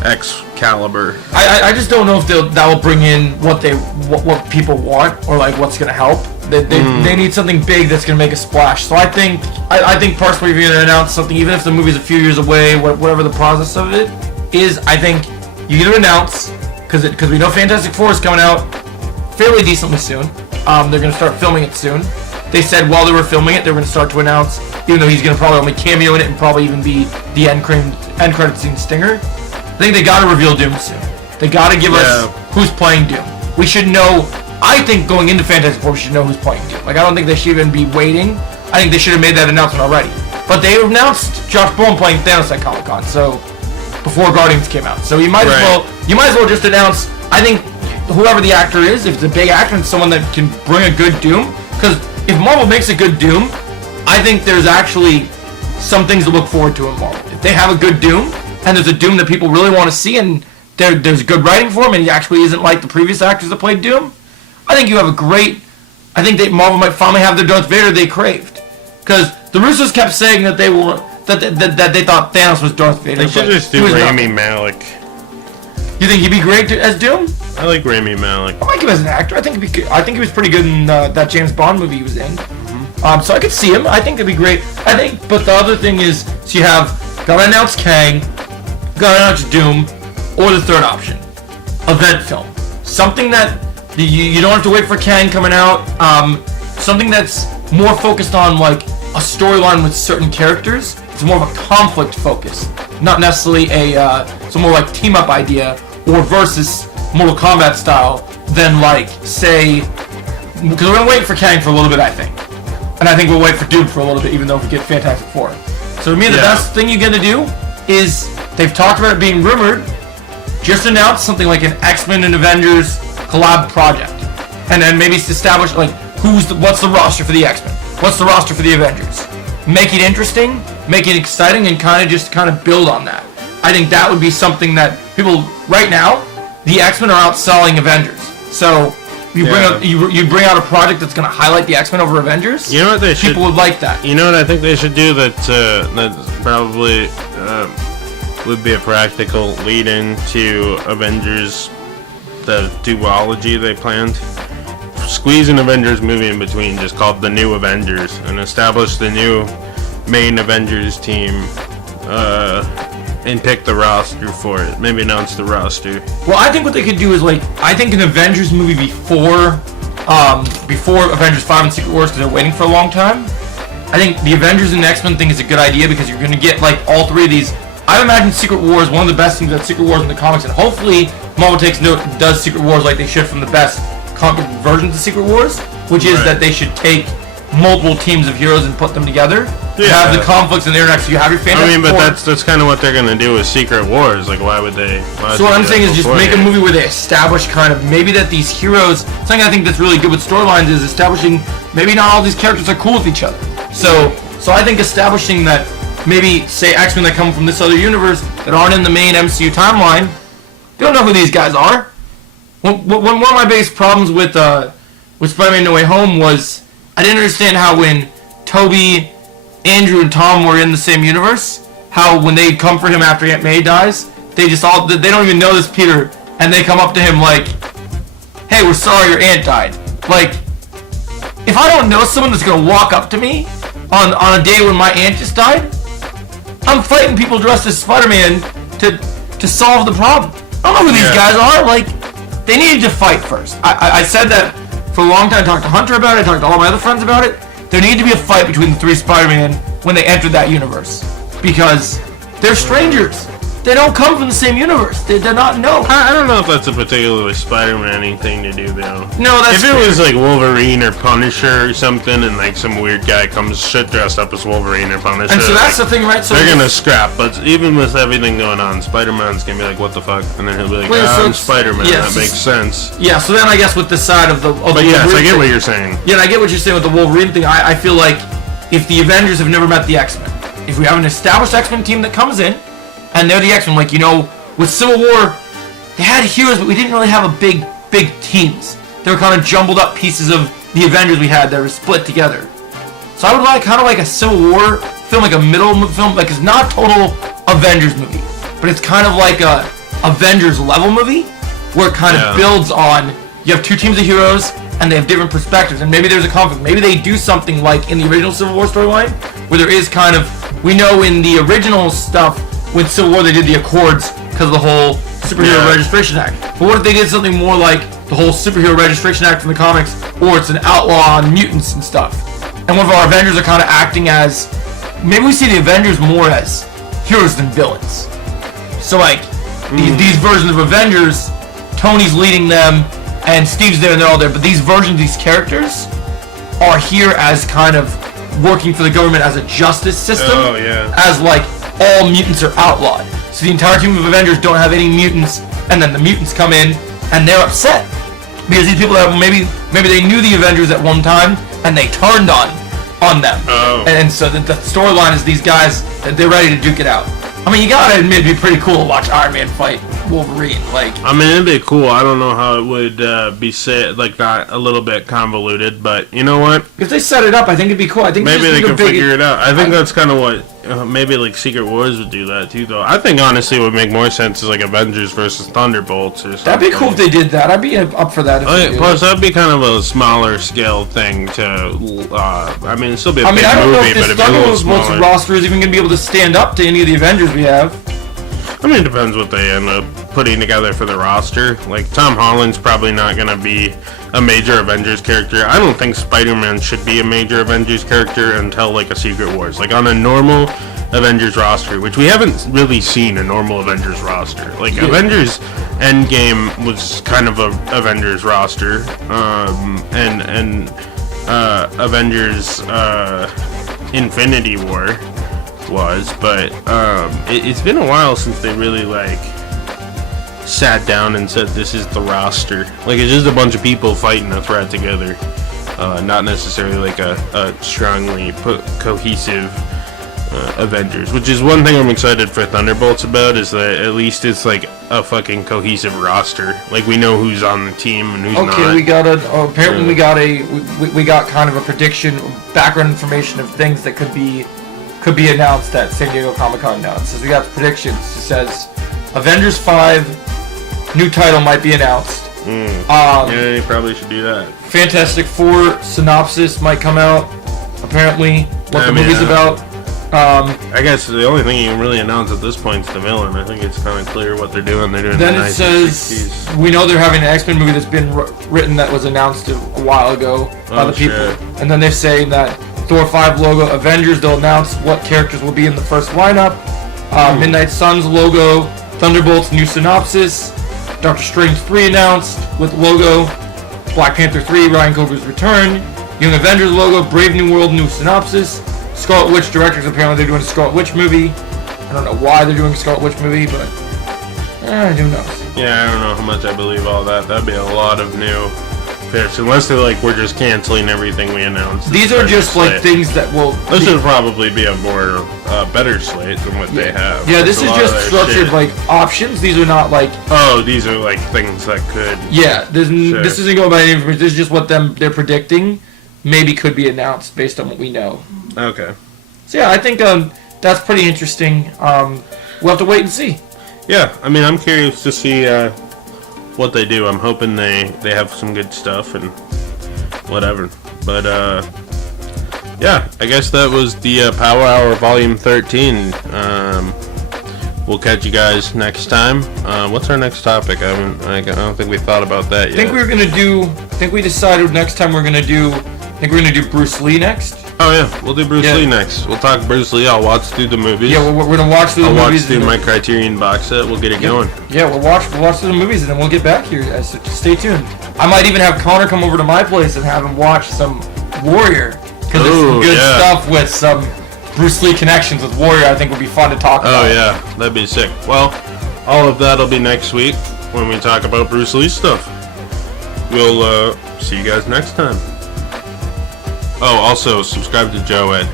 Excalibur. I just don't know if that will bring in what people want, or like what's gonna help. They need something big that's gonna make a splash. So I think personally, if you're gonna announce something, even if the movie's a few years away, whatever the process of it is, I think you either announce, because we know Fantastic Four is coming out fairly decently soon. They're gonna start filming it soon. They said while they were filming it, they were gonna start to announce, even though he's gonna probably only cameo in it and probably even be the end credit scene stinger. I think they gotta reveal Doom soon. They gotta give us who's playing Doom. We should know. I think going into Fantastic Four, we should know who's playing Doom. Like, I don't think they should even be waiting. I think they should have made that announcement already. But they announced Josh Brolin playing Thanos at Comic-Con, so before Guardians came out. So you might as well just announce. I think whoever the actor is, if it's a big actor and someone that can bring a good Doom, because if Marvel makes a good Doom, I think there's actually some things to look forward to in Marvel. If they have a good Doom, and there's a Doom that people really want to see, and there's good writing for him, and he actually isn't like the previous actors that played Doom, I think you have a great. I think Marvel might finally have their Darth Vader they craved, because the Russos kept saying that they were that they thought Thanos was Darth Vader. They should just do Rami Malek. You think he'd be great as Doom? I like Rami Malek. I like him as an actor. I think he was pretty good in that James Bond movie he was in. Mm-hmm. So I could see him. I think it'd be great. But the other thing is, so you gotta announce Kang, gotta announce Doom, or the third option, event film. Something that you don't have to wait for Kang coming out. Something that's more focused on like a storyline with certain characters. It's more of a conflict focus, not necessarily some more like team up idea or versus Mortal Kombat style than like say, because we're gonna wait for Kang for a little bit, I think, and I think we'll wait for Doom for a little bit, even though we get Fantastic Four. So to me, the best thing you're gonna do is they've talked about it being rumored. Just announce something like an X-Men and Avengers collab project, and then maybe establish like what's the roster for the X-Men, what's the roster for the Avengers. Make it interesting, make it exciting, and kind of build on that. I think that would be something that people right now, the X-Men are outselling Avengers. So You bring out a project that's going to highlight the X-Men over Avengers. You know what they should? People would like that. You know what I think they should do? That probably would be a practical lead-in to Avengers, the duology they planned. Squeeze an Avengers movie in between, just called The New Avengers, and establish the new main Avengers team, and pick the roster for it. Maybe announce the roster. Well, I think what they could do is I think an Avengers movie before Avengers 5 and Secret Wars, because they're waiting for a long time. I think the Avengers and X-Men thing is a good idea because you're going to get all three of these. I imagine Secret Wars, one of the best things about Secret Wars in the comics, and hopefully Marvel takes note, does Secret Wars like they should from the best comic versions of Secret Wars, which is that they should take multiple teams of heroes and put them together. You have the conflicts and the interactions. You have your Fantastic Four. But that's kind of what they're gonna do with Secret Wars. Like, why would they? So what I'm saying is just make a movie where they establish kind of maybe that these heroes. Something I think that's really good with storylines is establishing maybe not all these characters are cool with each other. So I think establishing that maybe say X-Men that come from this other universe that aren't in the main MCU timeline, you don't know who these guys are. One of my biggest problems with Spider-Man No Way Home was I didn't understand how when Tobey, Andrew, and Tom were in the same universe, how when they come for him after Aunt May dies, they don't even know this Peter, and they come up to him like, hey, we're sorry your aunt died. Like, if I don't know someone that's gonna walk up to me on a day when my aunt just died, I'm fighting people dressed as Spider-Man to solve the problem. I don't know who these guys are. Like, they needed to fight first. I said that for a long time. I talked to Hunter about it. I talked to all my other friends about it. There needed to be a fight between the three Spider-Man when they entered that universe. Because they're strangers. They don't come from the same universe. They're not known. I don't know if that's a particularly Spider-Man-y thing to do, though. No, that's if it was like Wolverine or Punisher or something, and like some weird guy comes shit dressed up as Wolverine or Punisher, and so that's the thing, right? So they're gonna scrap. But even with everything going on, Spider-Man's gonna be like, "What the fuck?" And then he'll be like, "I'm Spider-Man." Yeah, that makes sense. Yeah. So then I guess with the side of the but yes, I get what you're saying. Yeah, I get what you're saying with the Wolverine thing. I feel like if the Avengers have never met the X-Men, if we have an established X-Men team that comes in, and they're the X-Men, like, you know, with Civil War, they had heroes, but we didn't really have a big teams. They were kind of jumbled up pieces of the Avengers we had that were split together. So I would like kind of like a Civil War film, like a middle film, like it's not a total Avengers movie, but it's kind of like a Avengers level movie where it kind of builds on. You have two teams of heroes and they have different perspectives, and maybe there's a conflict. Maybe they do something like in the original Civil War storyline where there is kind of, we know in the original stuff with Civil War they did the Accords because of the whole Superhero Registration Act. But what if they did something more like the whole Superhero Registration Act in the comics, or it's an outlaw on mutants and stuff? And one of our Avengers are kind of acting as, maybe we see the Avengers more as heroes than villains. So like, these versions of Avengers, Tony's leading them, and Steve's there and they're all there, but these versions of these characters are here as kind of working for the government as a justice system. As like, all mutants are outlawed. So the entire team of Avengers don't have any mutants, and then the mutants come in, and they're upset. Because these people have maybe they knew the Avengers at one time, and they turned on them. And so the storyline is these guys, they're ready to duke it out. I mean, you gotta admit, it'd be pretty cool to watch Iron Man fight Wolverine. Like, I mean, it'd be cool. I don't know how it would be set, like that, a little bit convoluted, but you know what? If they set it up, I think it'd be cool. I think maybe they can figure it out. I think that's kind of what maybe like Secret Wars would do that too, though. I think honestly, it would make more sense is like Avengers versus Thunderbolts or something. That'd be cool if they did that. I'd be up for that. Plus, that'd be kind of a smaller scale thing to. I mean, it'd still be a big movie, I don't know if but this it'd be a little smaller. Thunderbolts roster is even gonna be able to stand up to any of the Avengers we have. I mean, it depends what they end up putting together for the roster. Like, Tom Holland's probably not going to be a major Avengers character. I don't think Spider-Man should be a major Avengers character until, like, a Secret Wars. Like, on a normal Avengers roster, which we haven't really seen a normal Avengers roster. Like, Avengers Endgame was kind of a Avengers roster. And Avengers Infinity War was, but it's been a while since they really like sat down and said this is the roster. Like, it's just a bunch of people fighting a threat together, not necessarily like a strongly cohesive Avengers, which is one thing I'm excited for Thunderbolts about, is that at least it's like a fucking cohesive roster. Like, we know who's on the team and who's not. Okay, we got apparently we got kind of a prediction, background information of things that could be announced at San Diego Comic-Con now. It says we got predictions. It says Avengers 5 new title might be announced. Yeah, you probably should do that. Fantastic Four synopsis might come out. Apparently, what the movie's about. I guess the only thing you can really announce at this point is the villain. I think it's kind of clear what they're doing. They're doing. Then the it says we know they're having an X-Men movie that's been written that was announced a while ago by the people. Shit. And then they're saying that Thor 5 logo Avengers. They'll announce what characters will be in the first lineup. Midnight Suns logo. Thunderbolts new synopsis. Doctor Strange 3 announced with logo. Black Panther 3 Ryan Coogler's return. Young Avengers logo. Brave New World new synopsis. Scarlet Witch directors, apparently they're doing a Scarlet Witch movie. I don't know why they're doing a Scarlet Witch movie, but who knows? Yeah, I don't know how much I believe all that. That'd be a lot of new fish, unless they're like, we're just canceling everything we announced. These are just like things that will. This would probably be a more better slate than what they have. Yeah, this is just structured like options. These are not like. Oh, these are like things that could. Yeah, this isn't going by any information. This is just what they're predicting. Maybe could be announced based on what we know. Okay. So yeah, I think that's pretty interesting. We'll have to wait and see. Yeah, I mean, I'm curious to see what they do. I'm hoping they have some good stuff and whatever. But yeah, I guess that was the Power Hour Volume 13. We'll catch you guys next time. What's our next topic? I don't think we thought about that yet. I think we decided next time we're gonna do Bruce Lee next. Oh yeah, we'll do Bruce Lee next. We'll talk Bruce Lee. I'll watch through the movies. Yeah, we're gonna watch through the movies. I'll watch through my Criterion box set. We'll get it going. Yeah, we'll watch through the movies and then we'll get back here. So just stay tuned. I might even have Connor come over to my place and have him watch some Warrior, because there's some good stuff with some Bruce Lee connections with Warrior. I think would be fun to talk about. Oh yeah, that'd be sick. Well, all of that'll be next week when we talk about Bruce Lee stuff. We'll see you guys next time. Oh, also subscribe to Joe at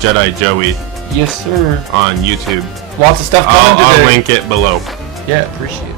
Jedi Joey. Yes, sir. On YouTube. Lots of stuff coming today. I'll link it below. Yeah, appreciate it.